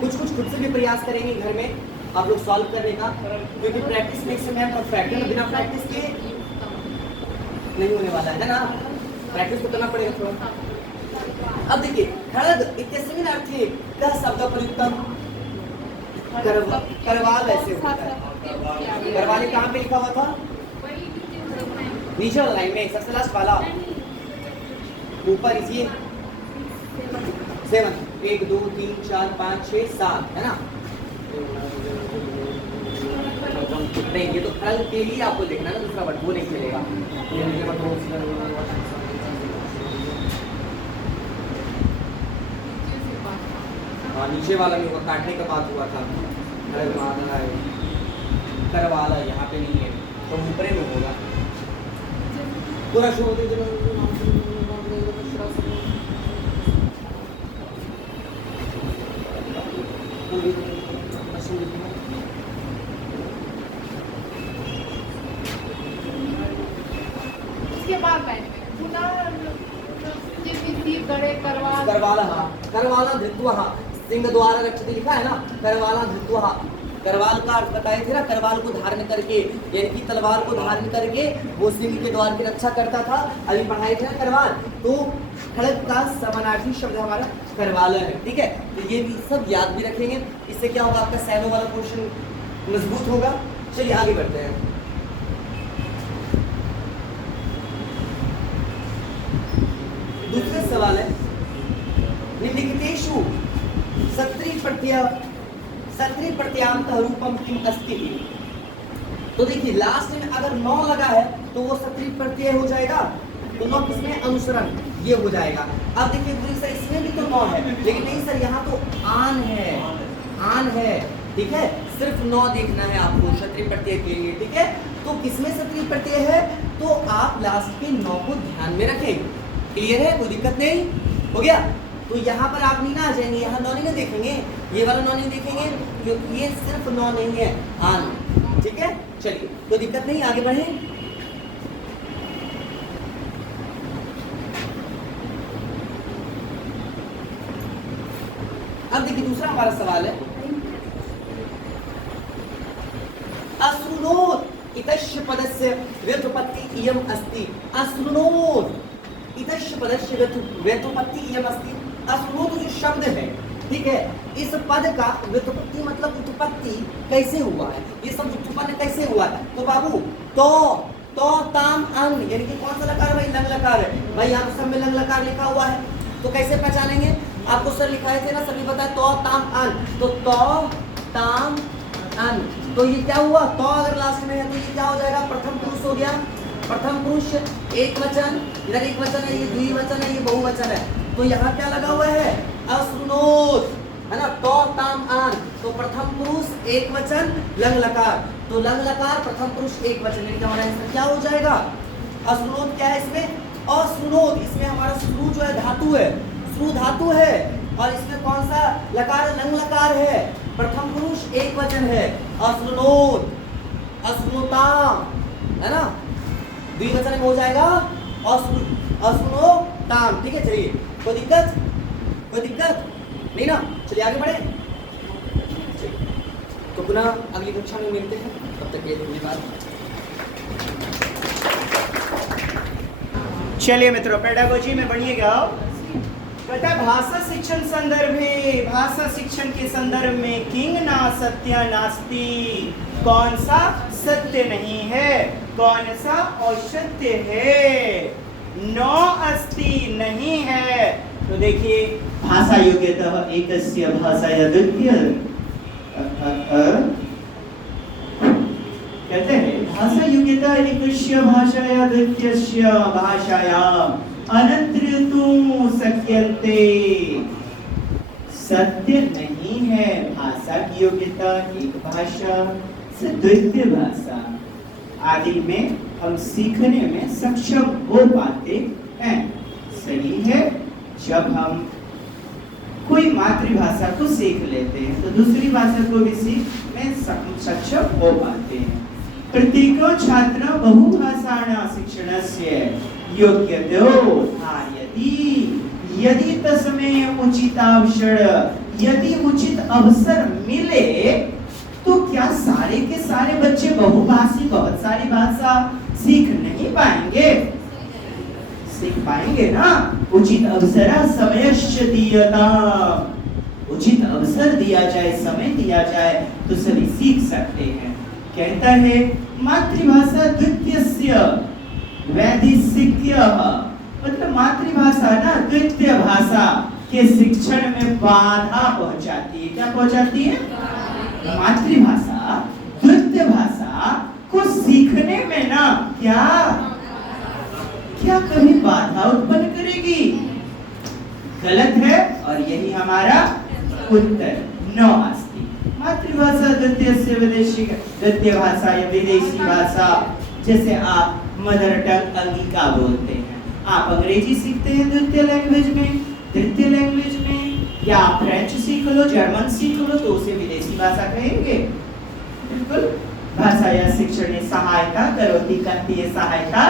कुछ खुद से भी प्रयास करेंगे घर में आप लोग सॉल्व करने का, क्योंकि प्रैक्टिस मेक्स मैन परफेक्ट है ना, बिना प्रैक्टिस के नहीं होने वाला है ना, प्रैक्टिस तो करना पड़ेगा थोड़ा। अब देखिए खड़ग इत्यस्मिन् अर्थे कः शब्द प्रयुक्तम, करवाल ऐसे होता है, करवाल कहाँ पे लिखा हुआ था, नीचे वाला लाइन में सबसे लास्ट वाला, ऊपर इसी 7 1 2 3 4 5 6 7 है ना। नहीं, ये तो कल के लिए आपको लिखना है, दूसरा वर्ड वो नहीं चलेगा। हाँ, नीचे वाला नहीं होगा, काटने का बात हुआ था, करवाला यहाँ पे नहीं है, तो ऊपरे में होगा पूरा शो होते करवाला, हाँ, करवाला धृत्वा, सिंहद्वार रक्षति लिखा है ना, करवाला धृत्वा, करवाल का अर्थ बताए थे ना, करवाल को धारण करके, यानी कि तलवार को धारण करके वो सिंह के द्वार की रक्षा करता था, अभी पढ़ाए थे ना करवाल। तो खड़ग का समानार्थी शब्द हमारा करवाला है। ठीक है, तो ये भी सब याद भी रखेंगे, इससे क्या होगा, आपका सैनो वाला पोर्शन मजबूत होगा। चलिए आगे बढ़ते हैं। दूसरा सवाल है, निम्नलिखितेषु सत्री प्रत्यांत रूपम किम अस्ति। तो देखिए लास्ट में अगर नौ लगा है तो वो सत्री प्रत्यय हो जाएगा, तो नौ किसमें, अनुसरण, ये हो जाएगा। अब देखिए गुरु सर इसमें भी तो नौ है, लेकिन नहीं सर यहाँ तो आन है, आन है। ठीक है, सिर्फ नौ देखना है आपको क्षत्रिय प्रत्यय के लिए। ठीक है, तो किसमें क्षत्रिय प्रत्यय है, तो आप लास्ट के नौ को ध्यान में रखें। क्लियर है, कोई दिक्कत नहीं, हो गया। तो यहाँ पर आप नहीं ना आ जाएंगे, यहाँ नौ नहीं देखेंगे, ये वाला नौ नहीं देखेंगे, क्योंकि ये सिर्फ नौ नहीं है, आन। ठीक है, चलिए कोई दिक्कत नहीं, आगे बढ़े। अब देखिए दूसरा हमारा सवाल है, अश्रुणोत् इतस्य पदस्य व्युत्पत्ति इयम् अस्ति। अश्रुणोत् इतस्य पदस्य व्युत्पत्ति इयम् अस्ति। अश्रुणोत् जो शब्द है, ठीक है, इस पद का व्युत्पत्ति मतलब उत्पत्ति कैसे हुआ है, ये सब उत्पन्न कैसे हुआ है। तो बाबू तो ताम अन, यानी कि कौन सा लकार भाई, लंग लकार है भाई, यहाँ सब में लंग लकार लिखा हुआ है, तो कैसे पहचानेंगे, आपको सर लिखाए थे ना, सभी बताए तो ताम अन, तो ताम अन, तो ये क्या हुआ, तो अगर लास्ट में है तो ये क्या हो जाएगा, प्रथम पुरुष हो गया। प्रथम पुरुष एक वचन, इधर एक वचन है, ये द्विवचन है, ये बहुवचन है, तो यहाँ क्या लगा हुआ है, अश्रुणोत्, है ना, तो ताम अन, तो प्रथम पुरुष एक वचन लंग लकार, तो लंग लकार प्रथम पुरुष एक वचन, यानी कि हमारा इसमें क्या हो जाएगा, अश्रुणोत्। क्या है इसमें, अश्रुणोत्, इसमें हमारा श्रु जो है धातु है, श्रु धातु है, और इसमें कौन सा लकार, लंग लकार है, प्रथम पुरुष एक वचन है, अश्रुणोत्, अश्रुणोताम, है ना, द्विवचन में हो जाएगा अश्रुणोताम। ठीक है, चलिए कोई दिक्कत नहीं ना, चलिए आगे बढ़े। तो पुनः अगली कक्षा में मिलते हैं, तब तक के लिए धन्यवाद। चलिए मित्रों, पेडागोजी में बढ़िएगा। कहता है भाषा शिक्षण संदर्भे, भाषा शिक्षण के संदर्भ में किंग ना सत्य नास्ति, कौन सा सत्य नहीं है, कौन सा असत्य है, नो अस्ति नहीं है। तो देखिए भाषा योग्यता एकस्य भाषाया द्वितीय, कहते हैं भाषा योग्यता एकस्य भाषाया द्वितीयस्य भाषाया अनंतरतु शक्यन्ते। सत्य नहीं है भाषा की योग्यता एक भाषा से द्वितीय भाषा आदि में हम सीखने में सक्षम हो पाते हैं। सही है, जब हम कोई मातृभाषा को सीख लेते हैं तो दूसरी भाषा को भी सीख में सक्षम हो पाते हैं। प्रत्येको छात्र बहुभाषाणां शिक्षणस्य योग्यतो धारयति, यदि तस्मै उचितावसर, यदि उचित अवसर मिले तो क्या सारे के सारे बच्चे बहुभाषी बहुत सारी भाषा सीख नहीं पाएंगे, सीख पाएंगे ना। उचित अवसर समयश्च दीयता, उचित अवसर दिया जाए, समय दिया जाए तो सभी सीख सकते हैं। कहता है मातृभाषा द्वितीयस्य वैदिशिक्यः, मतलब मातृभाषा ना द्वितीय भाषा के शिक्षण में बाधा पहुंचाती है। क्या पहुंचाती है, मातृभाषा द्वितीय भाषा को सीखने में ना क्या क्या कभी बाधा उत्पन्न करेगी, गलत है। और यही हमारा उत्तर नो अस्ति। मातृभाषा द्वितीय से विदेशी, द्वितीय भाषा या विदेशी भाषा, जैसे आप मदर टंग अंगिका बोलते हैं, आप अंग्रेजी सीखते हैं द्वितीय लैंग्वेज में, तृतीय लैंग्वेज में, या आप फ्रेंच सीख लो, जर्मन सीख लो, तो उसे विदेशी भाषा कहेंगे। बिल्कुल, भाषा या शिक्षण में सहायता करोती, करती है, सहायता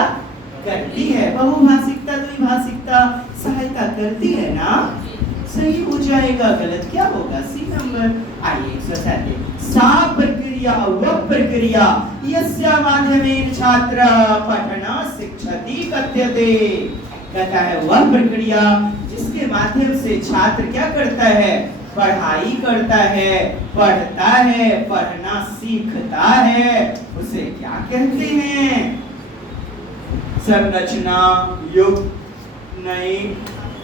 करती है। बहुभाषिकता द्विभाषिकता सहायता करती है ना, सही हो जाएगा। गलत क्या होगा, सी नंबर। आइए 107 सा प्रक्रिया व प्रक्रिया यस्या माध्यमेन छात्र पठन शिक्षति कथ्यते। कहता है वह प्रक्रिया जिसके माध्यम से छात्र क्या करता है, पढ़ाई करता है, पढ़ता है, पढ़ना सीखता है, उसे क्या कहते हैं? संरचना युक्त नई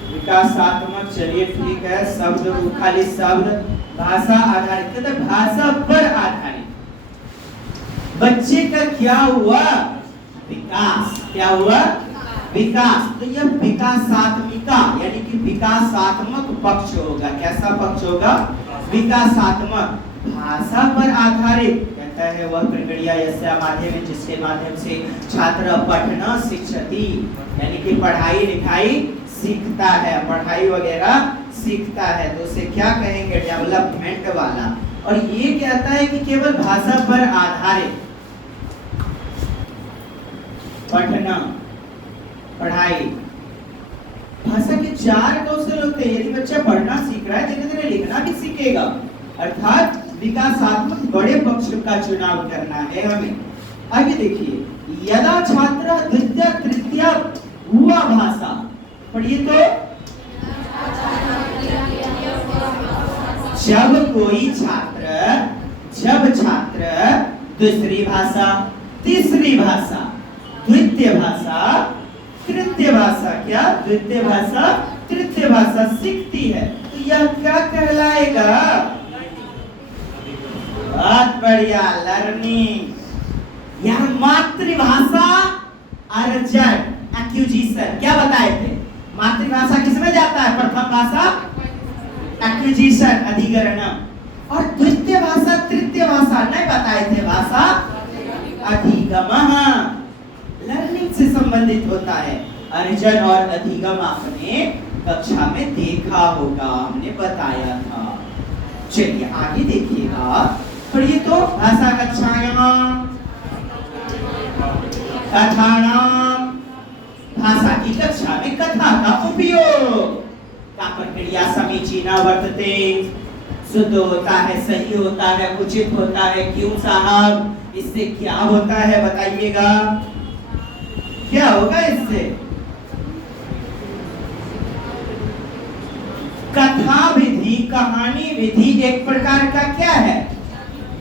विकासात्मक। चलिए ठीक है, शब्द खाली शब्द भाषा आधारित, कहते भाषा पर आधारित। बच्चे का क्या हुआ? विकास। क्या हुआ? विकास। तो यह विकासात्मिका यानी कि विकासात्मक पक्ष होगा। कैसा पक्ष होगा? विकासात्मक। भाषा पर आधारित कहता है वह प्रक्रिया यस्य माध्यम जिसके माध्यम से छात्र पठना शिक्षति यानी कि पढ़ाई लिखाई सीखता है, पढ़ाई वगैरह सीखता है, तो उसे क्या कहेंगे? डेवलपमेंट वाला। और ये कहता है कि केवल भाषा पर आधारित पठना पढ़ाई। भाषा के 4 कौशल होते हैं। यदि बच्चा पढ़ना सीख रहा है, धीरे धीरे लिखना भी सीखेगा। अर्थात विकासात्मक बड़े पक्ष का चुनाव करना है हमें। आगे देखिए, यदा छात्र द्वितीय तृतीय हुआ भाषा, पढ़िए तो, जब छात्र दूसरी भाषा, तीसरी भाषा, द्वितीय भाषा, तृतीय भाषा, क्या द्वितीय भाषा तृतीय भाषा सीखती है, तो यह क्या कहलाएगा? बहुत बढ़िया, लर्निंग। यह मातृभाषा अर्जन एक्विजिशन। क्या बताए थे? मातृभाषा किसमें जाता है? प्रथम भाषा एक्विजिशन अधिग्रहण। और द्वितीय भाषा तृतीय भाषा नहीं बताए थे, भाषा अधिगम, लर्निंग से संबंधित होता है। अर्जन और अधिगम आपने कक्षा में देखा होगा, हमने बताया था। चलिए आगे देखिएगा, पढ़िए तो, भाषा कक्षायां कथानाम, भाषा की कक्षा में कथा का उपयोग का प्रक्रिया समीचीना वर्तते, शुद्ध होता है, सही होता है, उचित होता है। क्यों साहब? इससे क्या होता है बताइएगा? क्या होगा इससे? कथा विधि, कहानी विधि एक प्रकार का क्या है?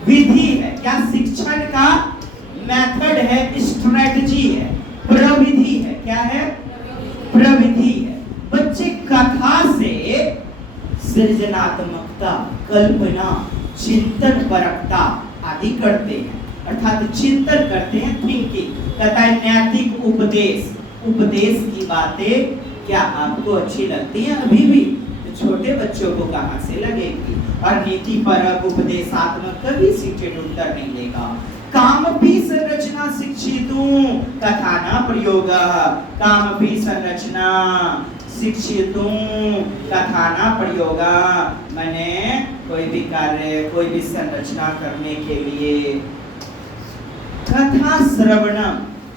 विधि है। क्या? शिक्षण का मेथड है, स्ट्रेटजी है, प्रविधि है। क्या है? प्रविधि है। बच्चे कथा से सृजनात्मकता, कल्पना, चिंतन परकता आदि करते हैं, अर्थात चिंतन करते हैं, थिंकिंग। कहता है नैतिक उपदेश, उपदेश की बातें क्या आपको अच्छी लगती हैं? अभी भी छोटे बच्चों को कहां से लगेगी? और नीति परक उपदेशात्मक कभी सीटेड उत्तर नहीं देगा। कामपि संरचना शिक्षितुं कथाना प्रयोग, कामपि संरचना शिक्षितुं कथाना प्रयोग, मैंने कोई भी कार्य, कोई भी संरचना करने के लिए कथा श्रवणम,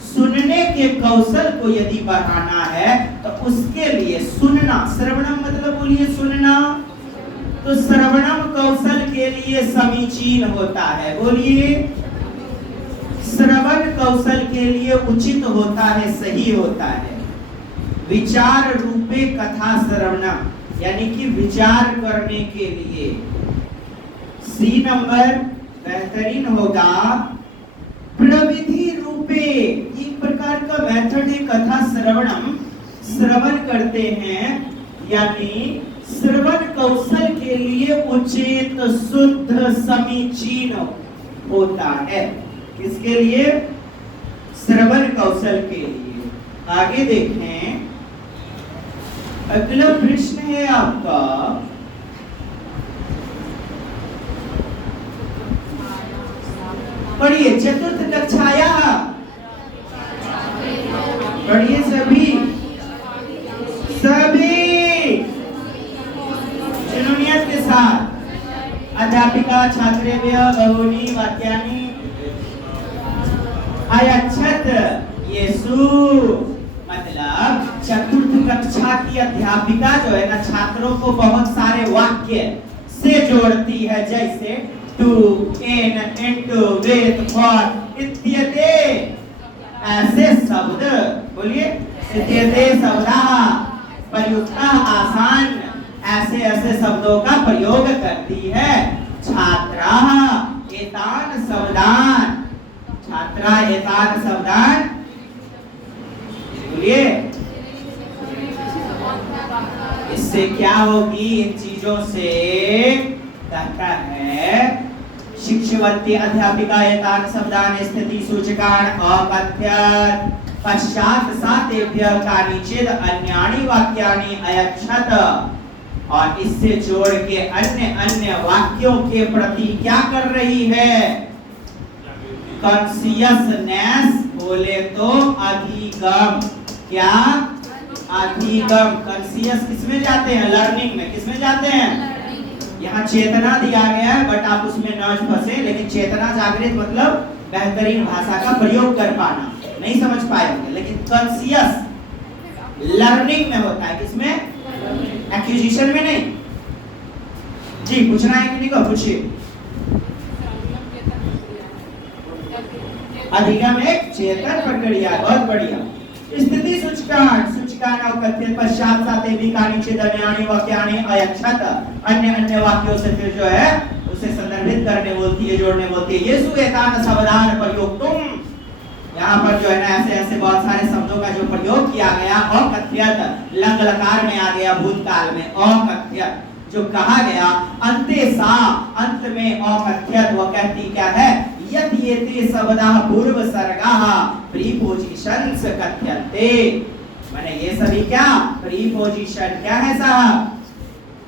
सुनने के कौशल को यदि बढ़ाना है तो उसके लिए सुनना, श्रवणम मतलब बोलिए सुनना, तो श्रवणम कौशल के लिए समीचीन होता है। बोलिए, श्रवण कौशल के लिए उचित होता है, सही होता है। विचार रूपे कथा श्रवणम यानी कि विचार करने के लिए। सी नंबर बेहतरीन होगा, प्रविधि रूपे, एक प्रकार का मेथड है कथा श्रवणम, श्रवण करते हैं यानी श्रवण कौशल के लिए उचित, शुद्ध, समीचीन होता है। किसके लिए? श्रवण कौशल के लिए। आगे देखें, अगला प्रश्न है आपका, पढ़िए, चतुर्थ कक्षाया, पढ़िए सभी, जुनूनियत के साथ। अध्यापिका छात्रेभ्य बहूनि वाक्यानि अयच्छत् येषु, मतलब चतुर्थ कक्षा की अध्यापिका जो है ना, छात्रों को बहुत सारे वाक्य से जोड़ती है, जैसे to, in, into, with, for इत्यादि ऐसे शब्द, बोलिए इत्येते शब्दाः प्रयुक्ताः आसान ऐसे ऐसे शब्दों का प्रयोग करती है। छात्राः एतान शब्दान, छात्रा एतान शब्दान, बोलिए इससे क्या होगी? इन चीजों से कहता है शिक्षवती अध्यापिका एतान शब्दान स्थिति सूचकान अकथ्यत पश्चात सातेभ्यः कानिचिद अन्यानि वाक्यानि अयच्छत, और इससे जोड़ के अन्य अन्य वाक्यों के प्रति क्या कर रही है? कॉन्शियसनेस, बोले तो अधिगम। क्या? अधिगम। कॉन्शियस किसमें जाते हैं? लर्निंग में। किसमें जाते हैं? यहाँ चेतना दिया गया है, बट आप उसमें न फंसे। लेकिन चेतना जागृत मतलब बेहतरीन भाषा का प्रयोग कर पाना, नहीं समझ पाएंगे। लेकिन कॉन्शियस लर्निंग में होता है। किसमें? एक्विजिशन में नहीं। जी पूछना है कि नहीं को पूछिए। अधिगम एक चेतन प्रक्रिया। बहुत बढ़िया। स्थिति सूचकांक, सूचकांक अवकथ्यत पश्चात सातेभ्यः कानिचिद अन्यानि वाक्यानि अयच्छत, अन्य अन्य वाक्यों से फिर जो है उसे संदर्भित करने बोलती है, जोड़ने बोलती है। येषु एतान शब्दान प्रयोक्तुम, यहाँ पर जो है ना ऐसे ऐसे बहुत सारे शब्दों का जो प्रयोग किया गया। अकथ्यत लंग लकार में आ गया, भूतकाल में अकथ्यत जो कहा गया। अंते सा, अंत में अकथ्यत वो कहती क्या है? यदि एते शब्दाः पूर्व सर्गाः प्रीपोजिशंस कथ्यन्ते, माने ये सभी क्या? प्रीपोजिशन। क्या है साहब?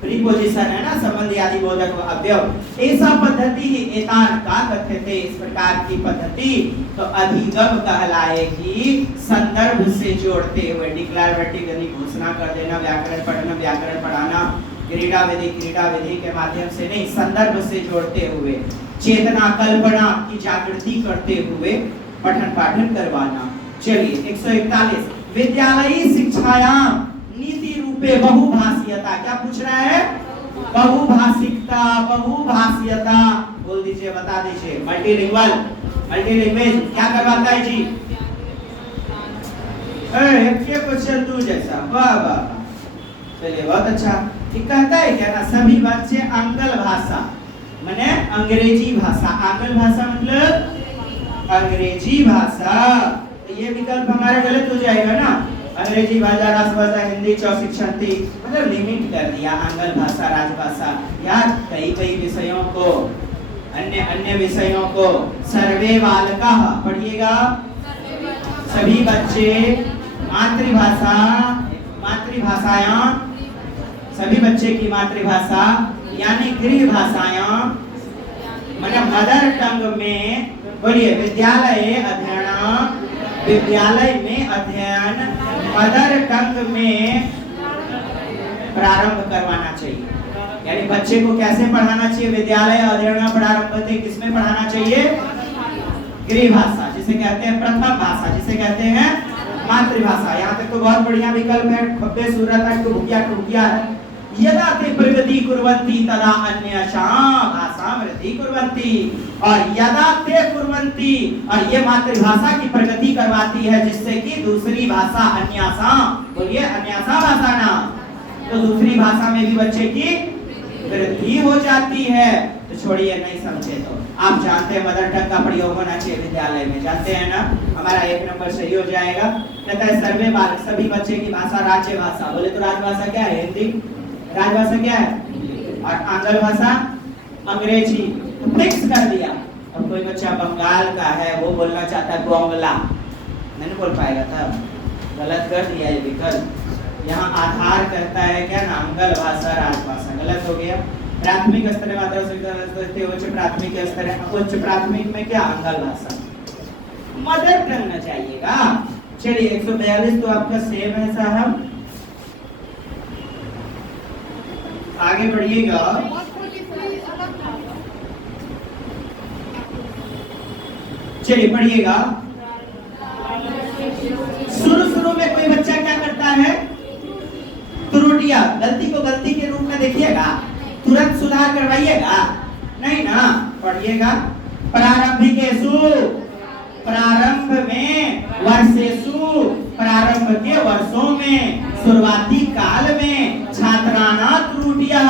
प्रीपोजिशन है ना, संबंधी आदि बोधक अव्यव। ऐसा पद्धति ही एतान का कथ्यते, इस प्रकार की पद्धति तो अधिगम कहलाएगी। संदर्भ से जोड़ते हुए डिक्लेरेटिव यानी घोषणा कर देना, व्याकरण पढ़ना, व्याकरण पढ़ाना, क्रीड़ा विधि के माध्यम से नहीं, संदर्भ से जोड़ते हुए, चेतना कल्पना की जागृति करते हुए पठन पाठन करवाना। चलिए 141 विद्यालयी शिक्षायाम नीति रूपे बहुभाषीयता। क्या पूछ रहा है? बहुभाषिकता, बहुभाषीयता। बोल दीजिए, बता दीजिए। मल्टीलिंगुअल, मल्टीलैंग्वेज क्या करवाता है जी? क्वेश्चन तू जैसा। वाह वाह, चलिए बहुत अच्छा। ये कहता है क्या ना, सभी बच्चे आंग्ल भाषा माने अंग्रेजी भाषा, आंग्ल भाषा मतलब अंग्रेजी भाषा। ये विकल्प हमारा गलत हो जाएगा ना। अंग्रेजी भाषा, राजभाषा, हिंदी चौशिक्षंती, मतलब लिमिट कर दिया आंग्ल भाषा, राजभाषा। यार कई विषयों को, अन्य अन्य विषयों को सर्वे बालकाः पढ़िएगा। सभी बच्चे मातृभाषा, मातृभाषायां, सभी बच्चे की मातृभाषा यानी गृह भाषायां मतलब मदर टंग में, बोलिए विद्यालय अध्ययन, विद्यालय में अध्ययन मदर टंग में प्रारंभ करवाना चाहिए। यानी बच्चे को कैसे पढ़ाना चाहिए? विद्यालय अध्ययन प्रारंभ किसमें पढ़ाना चाहिए? गृह भाषा, जिसे कहते हैं प्रथम भाषा, जिसे कहते हैं मातृभाषा। यहाँ तक तो बहुत बढ़िया विकल्प है। खब्बे सूरत है, टुकिया है। यदा ते प्रगति कुर्वन्ति तदा अन्यशां भाषां वृद्धि कुर्वन्ति, और यदा ते कुर्वन्ति, और ये मातृभाषा की प्रगति करवाती है, जिससे कि दूसरी भाषा अन्यशां, बोलिए अन्यशां भाषा ना, तो दूसरी भाषा में भी बच्चे की वृद्धि हो जाती है। तो छोड़िए, नहीं समझे तो आप जानते हैं मदर टंग का प्रयोग होना चाहिए विद्यालय में, जानते हैं ना। हमारा 1 नंबर सही हो जाएगा। कहता है सर्वे बालक, सभी बच्चे की भाषा राज्य भाषा, बोले तो राजभाषा क्या है? हिंदी। राजभाषा क्या है? और आंग्ल भाषा अंग्रेजी। तो फिक्स कर दिया। अब कोई बच्चा बंगाल का है, वो बोलना चाहता है बोंगला, नहीं बोल पाएगा, तब गलत कर दिया ये विकल्प। यहाँ आधार कहता है क्या ना, आंग्ल भाषा राजभाषा, गलत हो गया। प्राथमिक स्तर में मात्रा, उच्च प्राथमिक स्तर, उच्च प्राथमिक में क्या? आंग्ल भाषा। मदर टंग न चाहिएगा। चलिए 142 तो आपका सेम है साहब। आगे बढ़िएगा। चलिए पढ़िएगा। शुरू में कोई बच्चा क्या करता है? त्रुटियां, गलती को गलती के रूप में देखिएगा, तुरंत सुधार करवाइएगा नहीं ना। पढ़िएगा। प्रारंभिकेषु, प्रारंभ में, वर्षेषु प्रारंभ के वर्षों में, शुरुआती काल में, छात्राणा त्रुटियः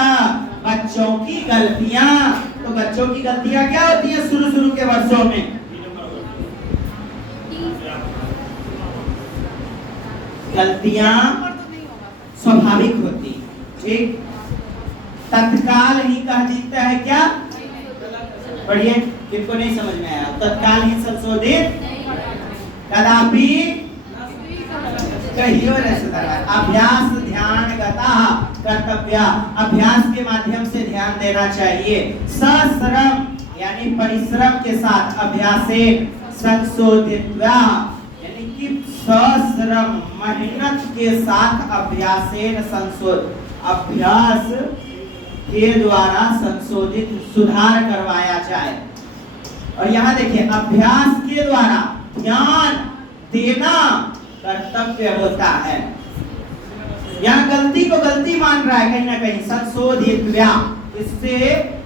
बच्चों की गलतियां। तो बच्चों की गलतियां क्या होती है शुरू के वर्षों में? गलतियां स्वाभाविक होती, ठीक, तत्काल ही कह देता है क्या? पढ़िए, किनको नहीं समझ में आया? तत्काल ही संशोधित कदापि कहियो नहीं सुधरा। अभ्यास ध्यान गता कर्तव्य, अभ्यास के माध्यम से ध्यान देना चाहिए। सश्रम यानी परिश्रम के साथ, अभ्यासे संशोधित्वा यानी कि सश्रम मेहनत के साथ, अभ्यासेन संशोध अभ्यास के द्वारा संशोधित सुधार करवाया जाए। और यहाँ देखिए, अभ्यास के द्वारा ध्यान देना कर्तव्य होता है। यहाँ गलती को गलती मान रहा है कहीं ना कहीं, संशोधित व्या, इससे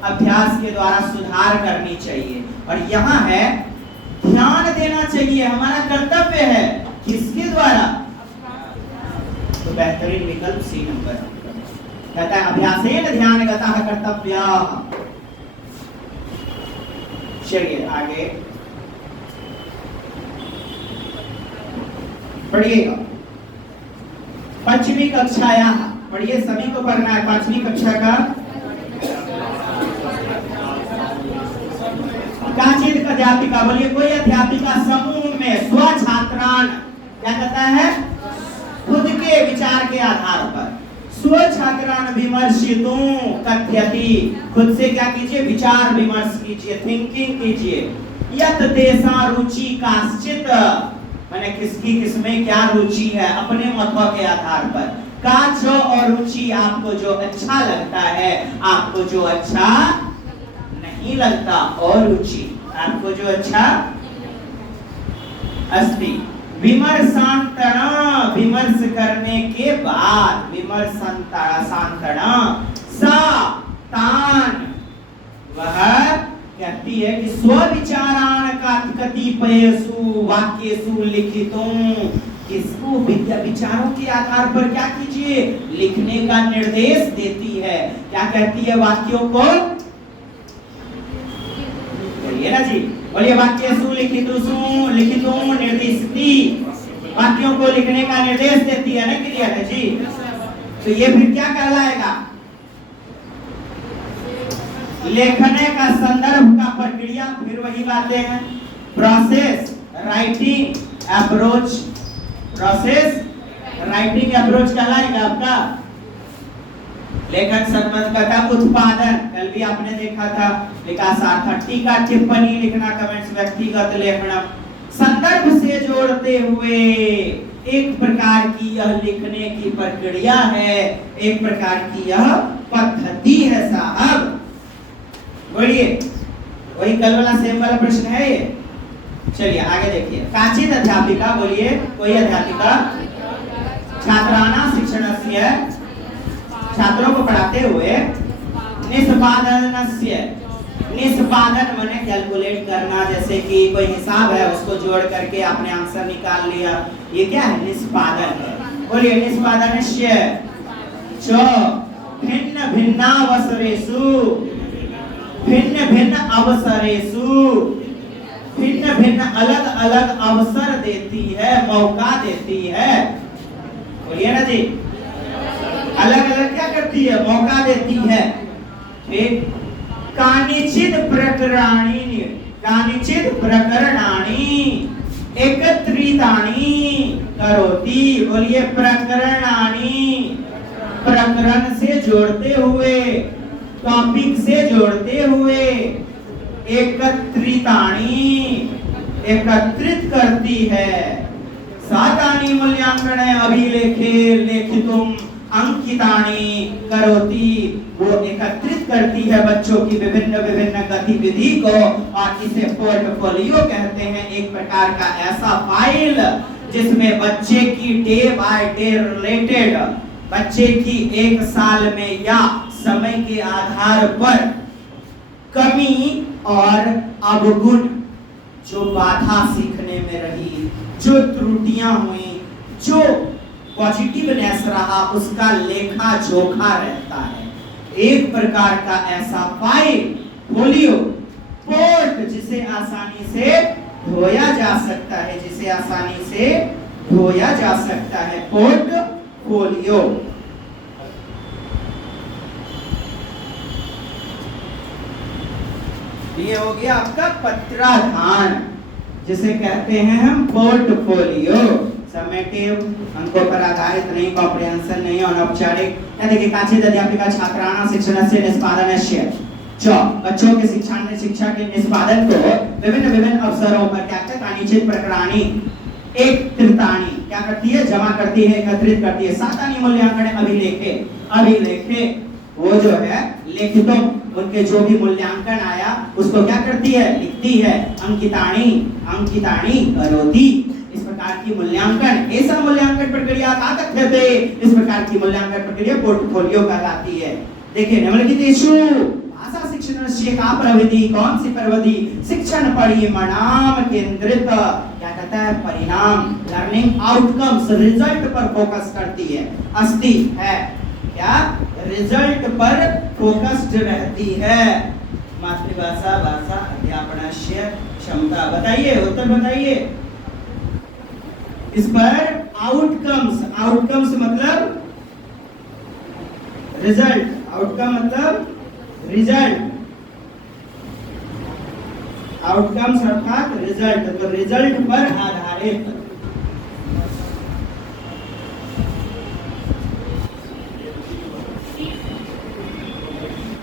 अभ्यास के द्वारा सुधार करनी चाहिए। और यहाँ है ध्यान देना चाहिए, हमारा कर्तव्य है, किसके द्वारा? तो बेहतरीन विकल्प सी नंबर कहता है अभ्यासेन ध्यान गता कर्तव्य। चलिए आगे पढ़िएगा। पंचमी कक्षाया, पढ़िए, सभी को पढ़ना है पांचवी कक्षा का। काचित अध्यापिका, बोलिए, कोई अध्यापिका समूह में स्व छात्रान, क्या कहता है? खुद के विचार के आधार पर स्व छात्रान विमर्शितुं कथयति, खुद से क्या कीजिए? विचार विमर्श कीजिए, थिंकिंग कीजिए। यत तेषां रुचि काश्चित, माने किसकी किसमें क्या रुचि है, अपने मतों के आधार पर। काच और रुचि, आपको जो अच्छा लगता है, आपको जो अच्छा नहीं लगता, और रुचि आपको जो अच्छा अस्ति। विमर्शांतरण, विमर्श करने के बाद, विमर्शांतरण सा तान, वह कहती है कि स्वविचारान कतिपयेषु वाक्येषु लिखितुं, किसको? विचारों के आधार पर क्या कीजिए? लिखने का निर्देश देती है। क्या कहती है? वाक्यों को, बोलिए ना जी, बोलिए, वाक्येषु लिखितुं निर्दिशति, वाक्यों को लिखने का निर्देश देती है ना, क्लियर है जी? तो ये फिर क्या कहलाएगा? लेखने का संदर्भ का प्रक्रिया, फिर वही बातें हैं। Process, writing approach, process writing approach कहलाएगा आपका। लेखन संबंध का उत्पादन, कल भी आपने देखा था, विकासार्थ, टीका टिप्पणी लिखना, कमेंट्स, व्यक्तिगत लेखन, संदर्भ से जोड़ते हुए एक प्रकार की यह लिखने की प्रक्रिया है, एक प्रकार की यह पद्धति है साहब। बोलिए, वही कल वाला सेम वाला प्रश्न है ये। चलिए आगे देखिए। काचित अध्यापिका, बोलिए, कोई अध्यापिका छात्राणां शिक्षणस्य, छात्रों को पढ़ाते हुए, निष्पादनस्य, निष्पादन माने कैलकुलेट करना, जैसे कि कोई हिसाब है उसको जोड़ करके आपने आंसर निकाल लिया, ये क्या है? निष्पादन है। बोलिए, निष्पादनस्य च भिन्न भिन्नावसरेषु, भिन्न भिन्न अवसरेषु, भिन्न भिन्न अलग अलग अवसर देती है, मौका देती है। बोलिए ना जी, अलग अलग क्या करती है? मौका देती है। ठीक, कानिचित प्रकरणानि, कानिचित प्रकरणानि एकत्रितानि करोति। बोलिए, प्रकरणानि, प्रकरण से जोड़ते हुए, टॉपिक से जोड़ते हुए, एकत्रितानि, एकत्रित करती है। सातानि मूल्यांकन अभिलेखे लेखितुम अंकितानि करोति, वो एकत्रित करती है बच्चों की विभिन्न विभिन्न गतिविधि को, और इसे पोर्टफोलियो कहते हैं। एक प्रकार का ऐसा फाइल जिसमें बच्चे की डे बाय डे रिलेटेड, बच्चे की एक साल में या समय के आधार पर कमी और अवगुण, जो बाधा सीखने में रही, जो त्रुटियां हुई, जो पॉजिटिवनेस रहा, उसका लेखा जोखा रहता है। एक प्रकार का ऐसा पोर्टफोलियो, पोर्ट जिसे आसानी से धोया जा सकता है, जिसे आसानी से धोया जा सकता है, पोर्टफोलियो। ये हो गया आपका पत्राधान, जिसे कहते हैं हम पोर्टफोलियो। समेटिव, अंकों पर आधारित नहीं, कॉम्प्रिहेंशन नहीं, अनौपचारिक। देखिए काचिद अध्यापिका छात्राणां शिक्षणस्य निष्पादनस्य च, बच्चों के शिक्षा के निष्पादन को विभिन्न अवसरों पर क्या करते हैं, कानिचित प्रकरणानि एकत्रितानि क्या करती है, जमा करती है, एकत्रित करती है। सातानि मूल्यांकन अभिलेखे वो जो है लिखितों, उनके जो भी मूल्यांकन आया उसको क्या करती है, लिखती है। अंकितानि करोति, इस प्रकार की मूल्यांकन, ऐसा मूल्यांकन प्रक्रिया का कथ्यते, इस प्रकार की मूल्यांकन प्रक्रिया पोर्टफोलियो कहलाती है। देखिए निम्नलिखितेषु भाषा शिक्षणस्य का प्रविधि, कौन सी प्रविधि, शिक्षण परिणाम केंद्रित, क्या कहता है, परिणाम, लर्निंग आउटकम्स, रिजल्ट पर फोकस करती है, अस्ति है क्या, रिजल्ट पर फोकस्ड रहती है। मातृभाषा भाषा अध्यापनस्य क्षमता, बताइए उत्तर बताइए। इस पर आउटकम्स मतलब रिजल्ट, आउटकम मतलब रिजल्ट, आउटकम्स अर्थात रिजल्ट, तो रिजल्ट पर आधारित।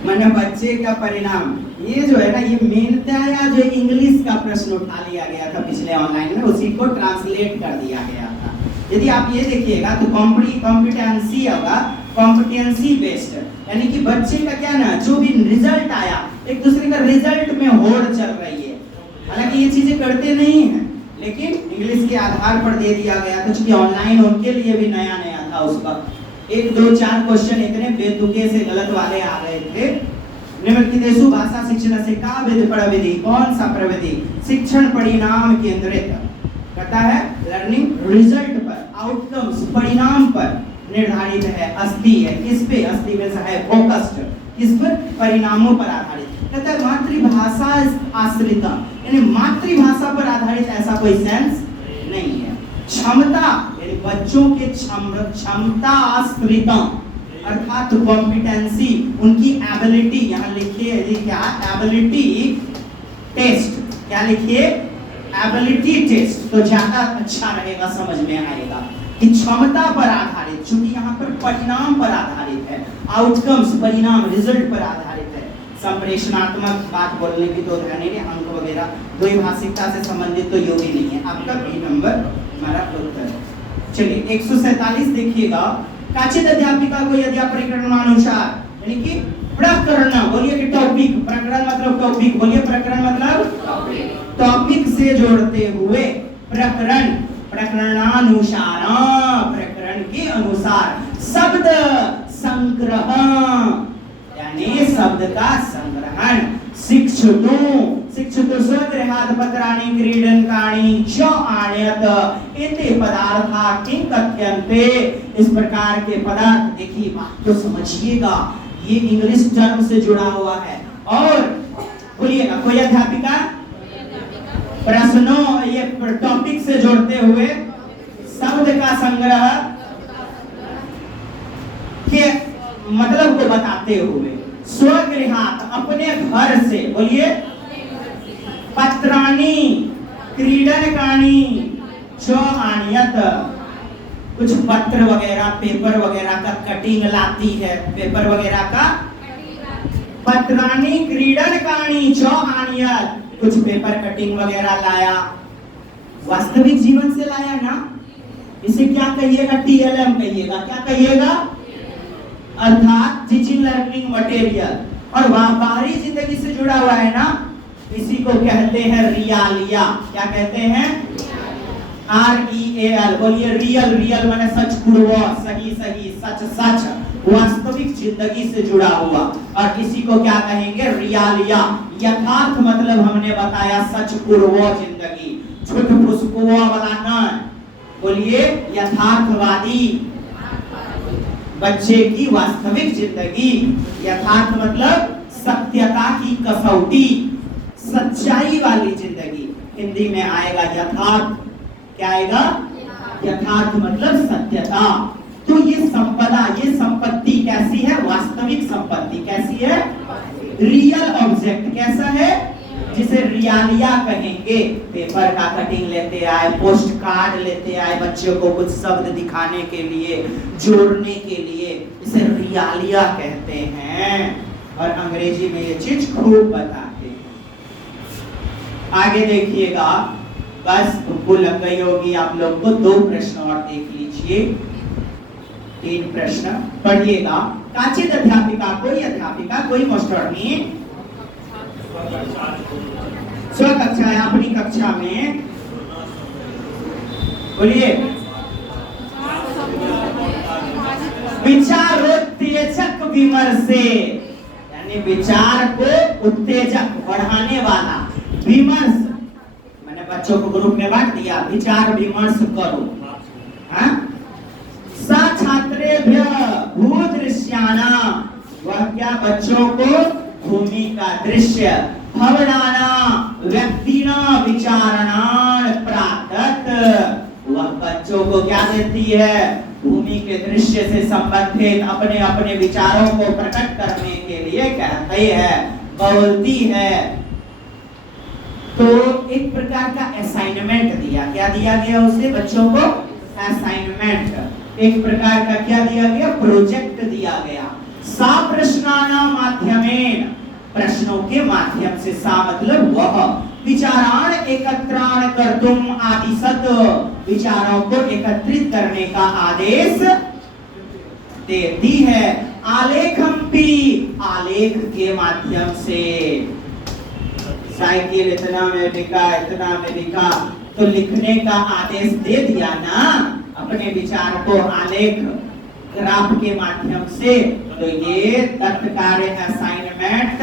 माने बच्चे का परिणाम, ये जो है ना, ये मेनता जो इंग्लिश का प्रश्न उठा लिया गया था पिछले ऑनलाइन में, उसी को ट्रांसलेट कर दिया गया था। यदि आप ये देखिएगा तो कॉम्पिटेंसी होगा, कॉम्पिटेंसी बेस्ड, यानी कि बच्चे का क्या ना, जो भी रिजल्ट आया, एक दूसरे का रिजल्ट में होड़ चल रही है। हालांकि ये चीजें करते नहीं हैं, लेकिन इंग्लिश के आधार पर दे दिया गया था, क्योंकि ऑनलाइन उनके लिए भी नया था उस वक्त। 1 2 4 क्वेश्चन इतने बेतुके से गलत वाले आ गए थे। निम्नलिखितेषु भाषा शिक्षण से का प्रविधि, कौन सा प्रविधि, शिक्षण परिणाम केंद्रित कहता है, लर्निंग रिजल्ट पर, आउटकम्स परिणाम पर निर्धारित है, अस्ति है, किस पे, अस्ति में है फोकस्ड, किस पर, परिणामों पर आधारित। कहता है मातृभाषा आश्रित, यानी मातृभाषा पर आधारित ऐसा कोई सेंस नहीं है। क्षमता, यानी बच्चों के क्षमता आश्रित, अर्थात कॉम्पिटेंसी, उनकी एबिलिटी, यहाँ लिखिए क्या, एबिलिटी टेस्ट, क्या लिखिए, एबिलिटी टेस्ट, तो ज्यादा अच्छा रहेगा, समझ में आएगा कि क्षमता पर आधारित, चूंकि यहाँ पर परिणाम पर आधारित है, आउटकम्स परिणाम रिजल्ट पर आधारित है। संप्रेषणात्मक बात बोलने की तो ध्यान नहीं, अंक वगैरह द्विभाषिकता से संबंधित तो योगी नहीं है। आपका बी नंबर हमारा उत्तर है। चलिए 147 देखिएगा, काचित अध्यापिका को यदि आप प्रकरणानुसार, यानी कि प्रकरण, बोलिए कि टॉपिक, प्रकरण मतलब टॉपिक, बोलिए प्रकरण मतलब टॉपिक से जोड़ते हुए, प्रकरण, प्रकरणानुसार, प्रकरण के अनुसार, शब्द संग्रह, यानी शब्द का संग्रहण, शिक्षितु स्वगृहात् पत्राणि क्रीडनकानि च आनयत एते पदार्था किं कथ्यन्ते, इस प्रकार के पदार्थ, देखिए बात तो समझिएगा, ये इंग्लिश टर्म से जुड़ा हुआ है। और बोलिएगा कोई अध्यापिका प्रश्नों, ये टॉपिक से जोड़ते हुए शब्द का संग्रह के मतलब को बताते हुए, स्वगृहात् अपने घर से, बोलिए, पत्राणि क्रीडनकानि च आनयत, कुछ पत्र वगैरह, पेपर वगैरह का कटिंग लाती है, पेपर वगैरह का, पत्राणि क्रीडनकानि च आनयत, कुछ पेपर कटिंग वगैरह लाया, वास्तविक जीवन से लाया ना, इसे क्या कहिएगा, TLM कहिएगा, क्या कहिएगा, अर्थात टीचिंग लर्निंग मटेरियल, और बाहरी जिंदगी से जुड़ा हुआ है ना, इसी को कहते हैं रियालिया, क्या कहते हैं, REAL, बोलिए रियल, रियल माने सच, पूर्व, सही, सच, वास्तविक जिंदगी से जुड़ा हुआ। और इसी को क्या कहेंगे? रियालिया। यथार्थ मतलब हमने बताया सच पूर्व जिंदगी, झूठ फुसकुआ वाला न। बोलिए यथार्थवादी, बच्चे की वास्तविक जिंदगी। यथार्थ मतलब सत्यता की कसौटी, सच्चाई वाली जिंदगी। हिंदी में आएगा यथार्थ। क्या आएगा? यथार्थ मतलब सत्यता। तो ये संपदा, ये संपत्ति कैसी है? वास्तविक संपत्ति। कैसी है? Real object. कैसा है? जिसे रियालिया कहेंगे। पेपर का कटिंग लेते आए, पोस्ट कार्ड लेते आए बच्चों को कुछ शब्द दिखाने के लिए, जोड़ने के लिए, इसे रियालिया कहते हैं। और अंग्रेजी में ये चीज खूब बताते हैं। आगे देखिएगा, बस तुमको लग गई होगी आप लोग को। 2 प्रश्न और देख लीजिए, 3 प्रश्न पढ़िएगा। काचित अध्यापिका, कोई अध्यापिका, कोई मास्टरनी स्वकक्षा है अपनी कक्षा में, बोलिए, विचारोत्तेजक विमर्श से, यानी विचार को उत्तेजक बढ़ाने वाला विमर्श, मैंने बच्चों को ग्रुप में बांट दिया, विचार विमर्श करो। हाँ? सा छात्रेभ्य भूदृश्याना, वह क्या बच्चों को भूमि का दृश्य, भवनाना व्यक्तिना विचारणान प्रातत, वह बच्चों को क्या देती है? भूमि के दृश्य से संबंधित अपने अपने विचारों को प्रकट करने के लिए कहती है, बोलती है। तो एक प्रकार का असाइनमेंट दिया। क्या दिया गया उसे? बच्चों को असाइनमेंट। एक प्रकार का क्या दिया गया? प्रोजेक्ट दिया गया। सा प्रश्नाना माध्यमेन, प्रश्नों के माध्यम से। सा मतलब वह, विचारान एकत्राण कर्तुम आदिशत, विचारों को एकत्रित करने का आदेश देती है। आलेखम्पि, आलेख के माध्यम से। साइकिल इतना में बिका, इतना में बिका, तो लिखने का आदेश दे दिया ना अपने विचार को आलेख ग्राफ के माध्यम से। तो ये तत्कार्य असाइनमेंट,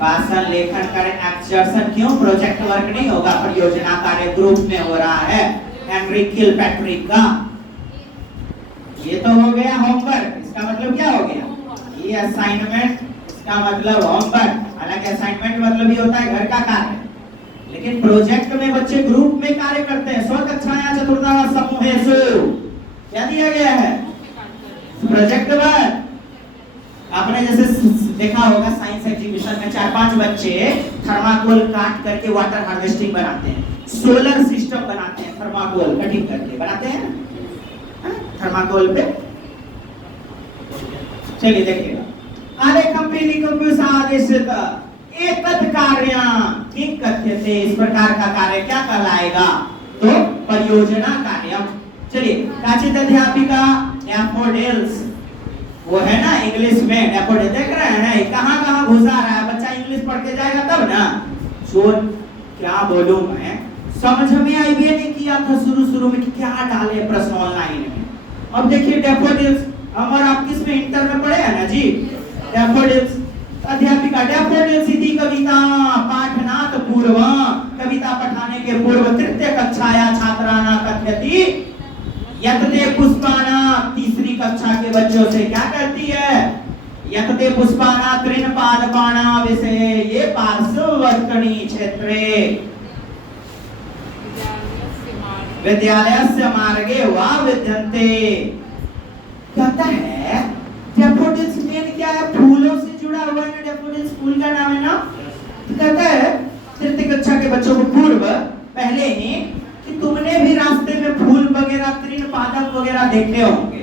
भाषण लेखन कार्य एक्सर्शन, क्यों प्रोजेक्ट वर्क नहीं होगा, परियोजना कार्य ग्रुप में हो रहा है। हेनरी किलपैट्रिक का ये तो हो गया होमवर्क। इसका मतलब क्या हो गया? ये असाइनमेंट, इसका मतलब होमवर्क। हालांकि असाइनमेंट मतलब ये होता है घर का कार्य, लेकिन प्रोजेक्ट में बच्चे ग्रुप में कार्य करते हैं। स्वकक्षाया चतुर्था समूहेषु, क्या दिया गया है? Project work. आपने जैसे देखा होगा साइंस एग्जीबिशन में 4-5 बच्चे थर्माकोल काट करके वाटर हार्वेस्टिंग बनाते हैं, सोलर सिस्टम बनाते हैं, थर्माकोल कटिंग करके बनाते हैं थर्माकोल पे। चलिए देखिएगा, आलेखम आदेशित एतत् कार्यं किं कथ्यते, इस प्रकार का कार्य क्या कहलाएगा? तो परियोजना कार्य। चलिए, काचित अध्यापिका डैफोडिल्स, वो है ना इंग्लिश में डैफोडिल, देख रहे हैं ना कहाँ कहाँ घुसा रहा है बच्चा, इंग्लिश पढ़ के जाएगा तब ना। सुन, क्या बोलूं मैं, समझ में आई भी नहीं किया था शुरू में कि क्या डाले प्रश्न ऑनलाइन में। अब देखिए डैफोडिल्स, हम और आप किस में इंटर में पढ़े हैं ना जी, डैफोडिल्स। अध्यापिका डैफोडिल्स इति कविता पाठनात् पूर्व, कविता पढ़ाने के पूर्व तृतीय कक्षाया छात्राना कथयति यतते पुष्पाना, तीसरी कक्षा के बच्चों से क्या करती है? यतते पुष्पाना तृण पादपाना विषये ये पार्श्ववर्तनी क्षेत्रे विद्यालयस्य मार्गे वा विद्यन्ते। कहता है डैफोडिल्स मेन क्या है? फूलों से जुड़ा हुआ है ना, डैफोडिल्स फूल का नाम है ना। तो कहता है तृतीय कक्षा के बच्चों को पूर्व, पहले ही, कि तुमने भी रास्ते में फूल वगैरह तृण पादप वगैरह देखे होंगे,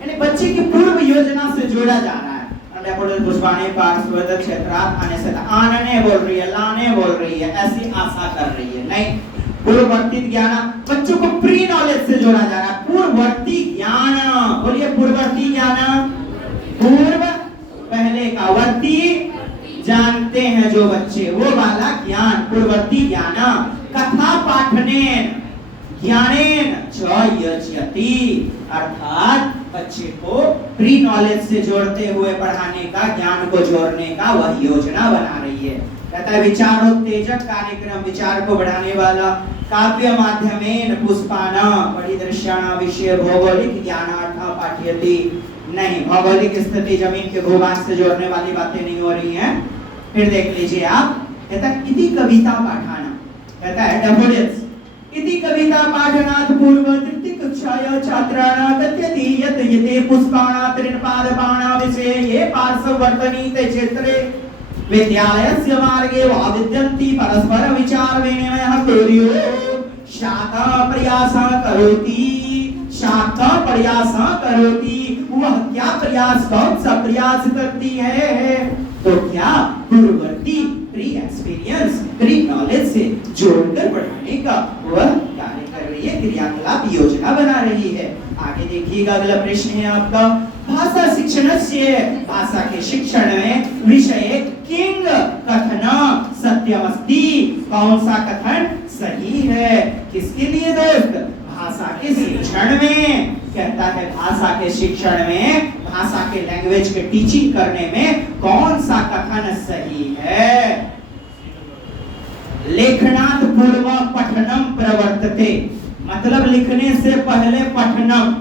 यानी बच्चे की पूर्व योजना से जोड़ा जा रहा है। डैफोडिल पुष्पाने पार्श्ववर्त क्षेत्रात् आने से, आनने बोल रही है, लाने बोल रही है, ऐसी आशा कर रही है, नहीं। पूर्ववर्ती ज्ञान, बच्चों को प्री नॉलेज से जोड़ा जा रहा है। पूर्ववर्ती ज्ञान, बोलिए पूर्ववर्ती ज्ञान, पूर्व पहले का, वर्ती जानते हैं जो बच्चे, वो वाला ज्ञान, पूर्ववर्ती ज्ञान। कथा पाठनेन ज्ञानेन च यजति, अर्थात बच्चे को प्री नॉलेज से जोड़ते हुए पढ़ाने का, ज्ञान को जोड़ने का वह योजना बना रही है। कहता है विचारोत्तेजक कार्यक्रम, विचार को बढ़ाने वाला। काव्य माध्यमेन पुष्पाना परिदृश्याना विषय भौगोलिक ज्ञानार्थ पाठयति। नहीं, भौगोलिक स्थिति जमीन के भूभाग से जोड़ने वाली बातें नहीं हो रही हैं। फिर देख लीजिए आप, कहता है इति कविता पाठाना, कहता है डेफोडिल्स इति कविता पाठनात् पूर्व तृतीय कक्षाया छात्राणा कथयति यत् यते पुष्पाणा त्रिपादपाणा विषये पार्श्ववर्तनीते क्षेत्रे विद्यालयस्य मार्गे वाविद्यन्ति परस्पर विचार विनिमयः कुर्युः शाखा प्रयासः करोति। वह क्या प्रयास, कौन सा प्रयास करती है? तो क्या पूर्ववर्ती प्री एक्सपीरियंस, प्री नॉलेज से जोड़कर बढ़ाने का वह कार्य कर रही है, क्रियाकलाप योजना बना रही है। आगे देखिएगा, अगला प्रश्न है आपका, भाषा शिक्षणस्य, भाषा के शिक्षण में विषय किंग कथन सत्यमस्ति, कौन सा कथन सही है? किसके लिए दोस्त? भाषा के शिक्षण में। कहता है भाषा के शिक्षण में, भाषा के लैंग्वेज के टीचिंग करने में कौन सा कथन सही है? लेखनात् पूर्व पठनम प्रवर्तते, मतलब लिखने से पहले पठनम।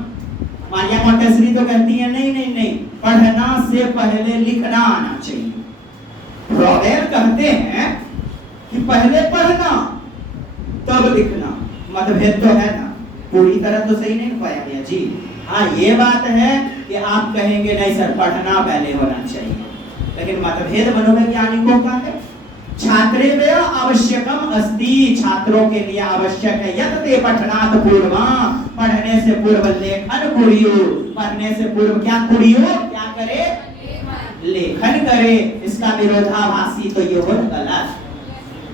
मारिया मोंटेसरी तो कहती है नहीं, पढ़ना से पहले लिखना आना चाहिए। फ्रॉबेल कहते हैं कि पहले पढ़ना तब लिखना। मतभेद तो है ना, पूरी तरह तो सही नहीं पाया गया जी। हाँ, ये बात है कि आप कहेंगे नहीं सर पढ़ना पहले होना चाहिए, लेकिन मतभेद मनोवैज्ञानिकों का है। छात्रेभ्य आवश्यकम अस्ति, छात्रों के लिए आवश्यक है यत् ते पठनात् पूर्व, पढ़ने से पूर्व लेखन कुर्यु, पढ़ने से पूर्व क्या कुर्यु, क्या करे? लेखन करे। इसका विरोधाभासी तो ये हो गलत।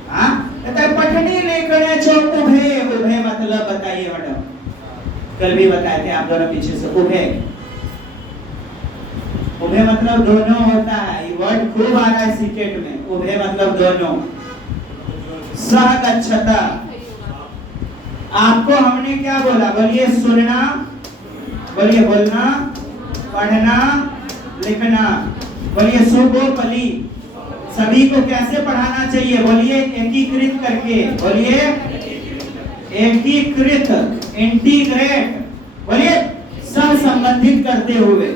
हाँ, कहता है पठनी लेखने चो उभे, उभे मतलब बताइए मैडम, कल भी बताए थे आप दोनों पीछे से। उभे मतलब दोनों होता है, ये वर्ड खूब आ रहा है सीटेट में। उभे मतलब दोनों। सह गच्छता, आपको हमने क्या बोला? बोलिए सुनना, बोलिए बोलना, पढ़ना, लिखना। बोलिए सुगोपली, सभी को कैसे पढ़ाना चाहिए? बोलिए एकीकृत करके, बोलिए एकीकृत, इंटीग्रेट, बोलिए सहसंबंधित करते हुए,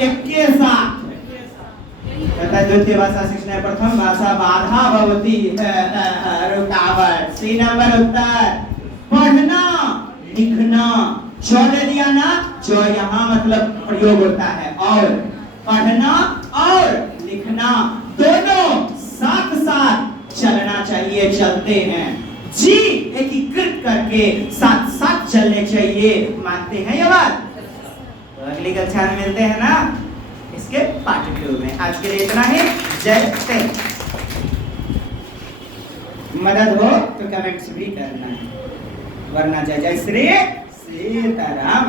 एक के साथ। कहता है द्वितीय भाषा शिक्षण प्रथम भाषा बाधा भवती, रुकावट। सी नंबर उत्तर, पढ़ना लिखना। छोड़ दिया ना, जो यहाँ मतलब प्रयोग होता है, और पढ़ना और लिखना दोनों साथ साथ चलना चाहिए, चलते हैं जी, एकीकृत करके साथ साथ चलने चाहिए। मानते हैं ये बात? तो अगली कक्षा में मिलते हैं ना इसके पाठ्यक्रम में। आज के लिए इतना ही। जय हिंद। मदद हो तो कमेंट्स भी करना है, वरना जय जय श्री सीताराम।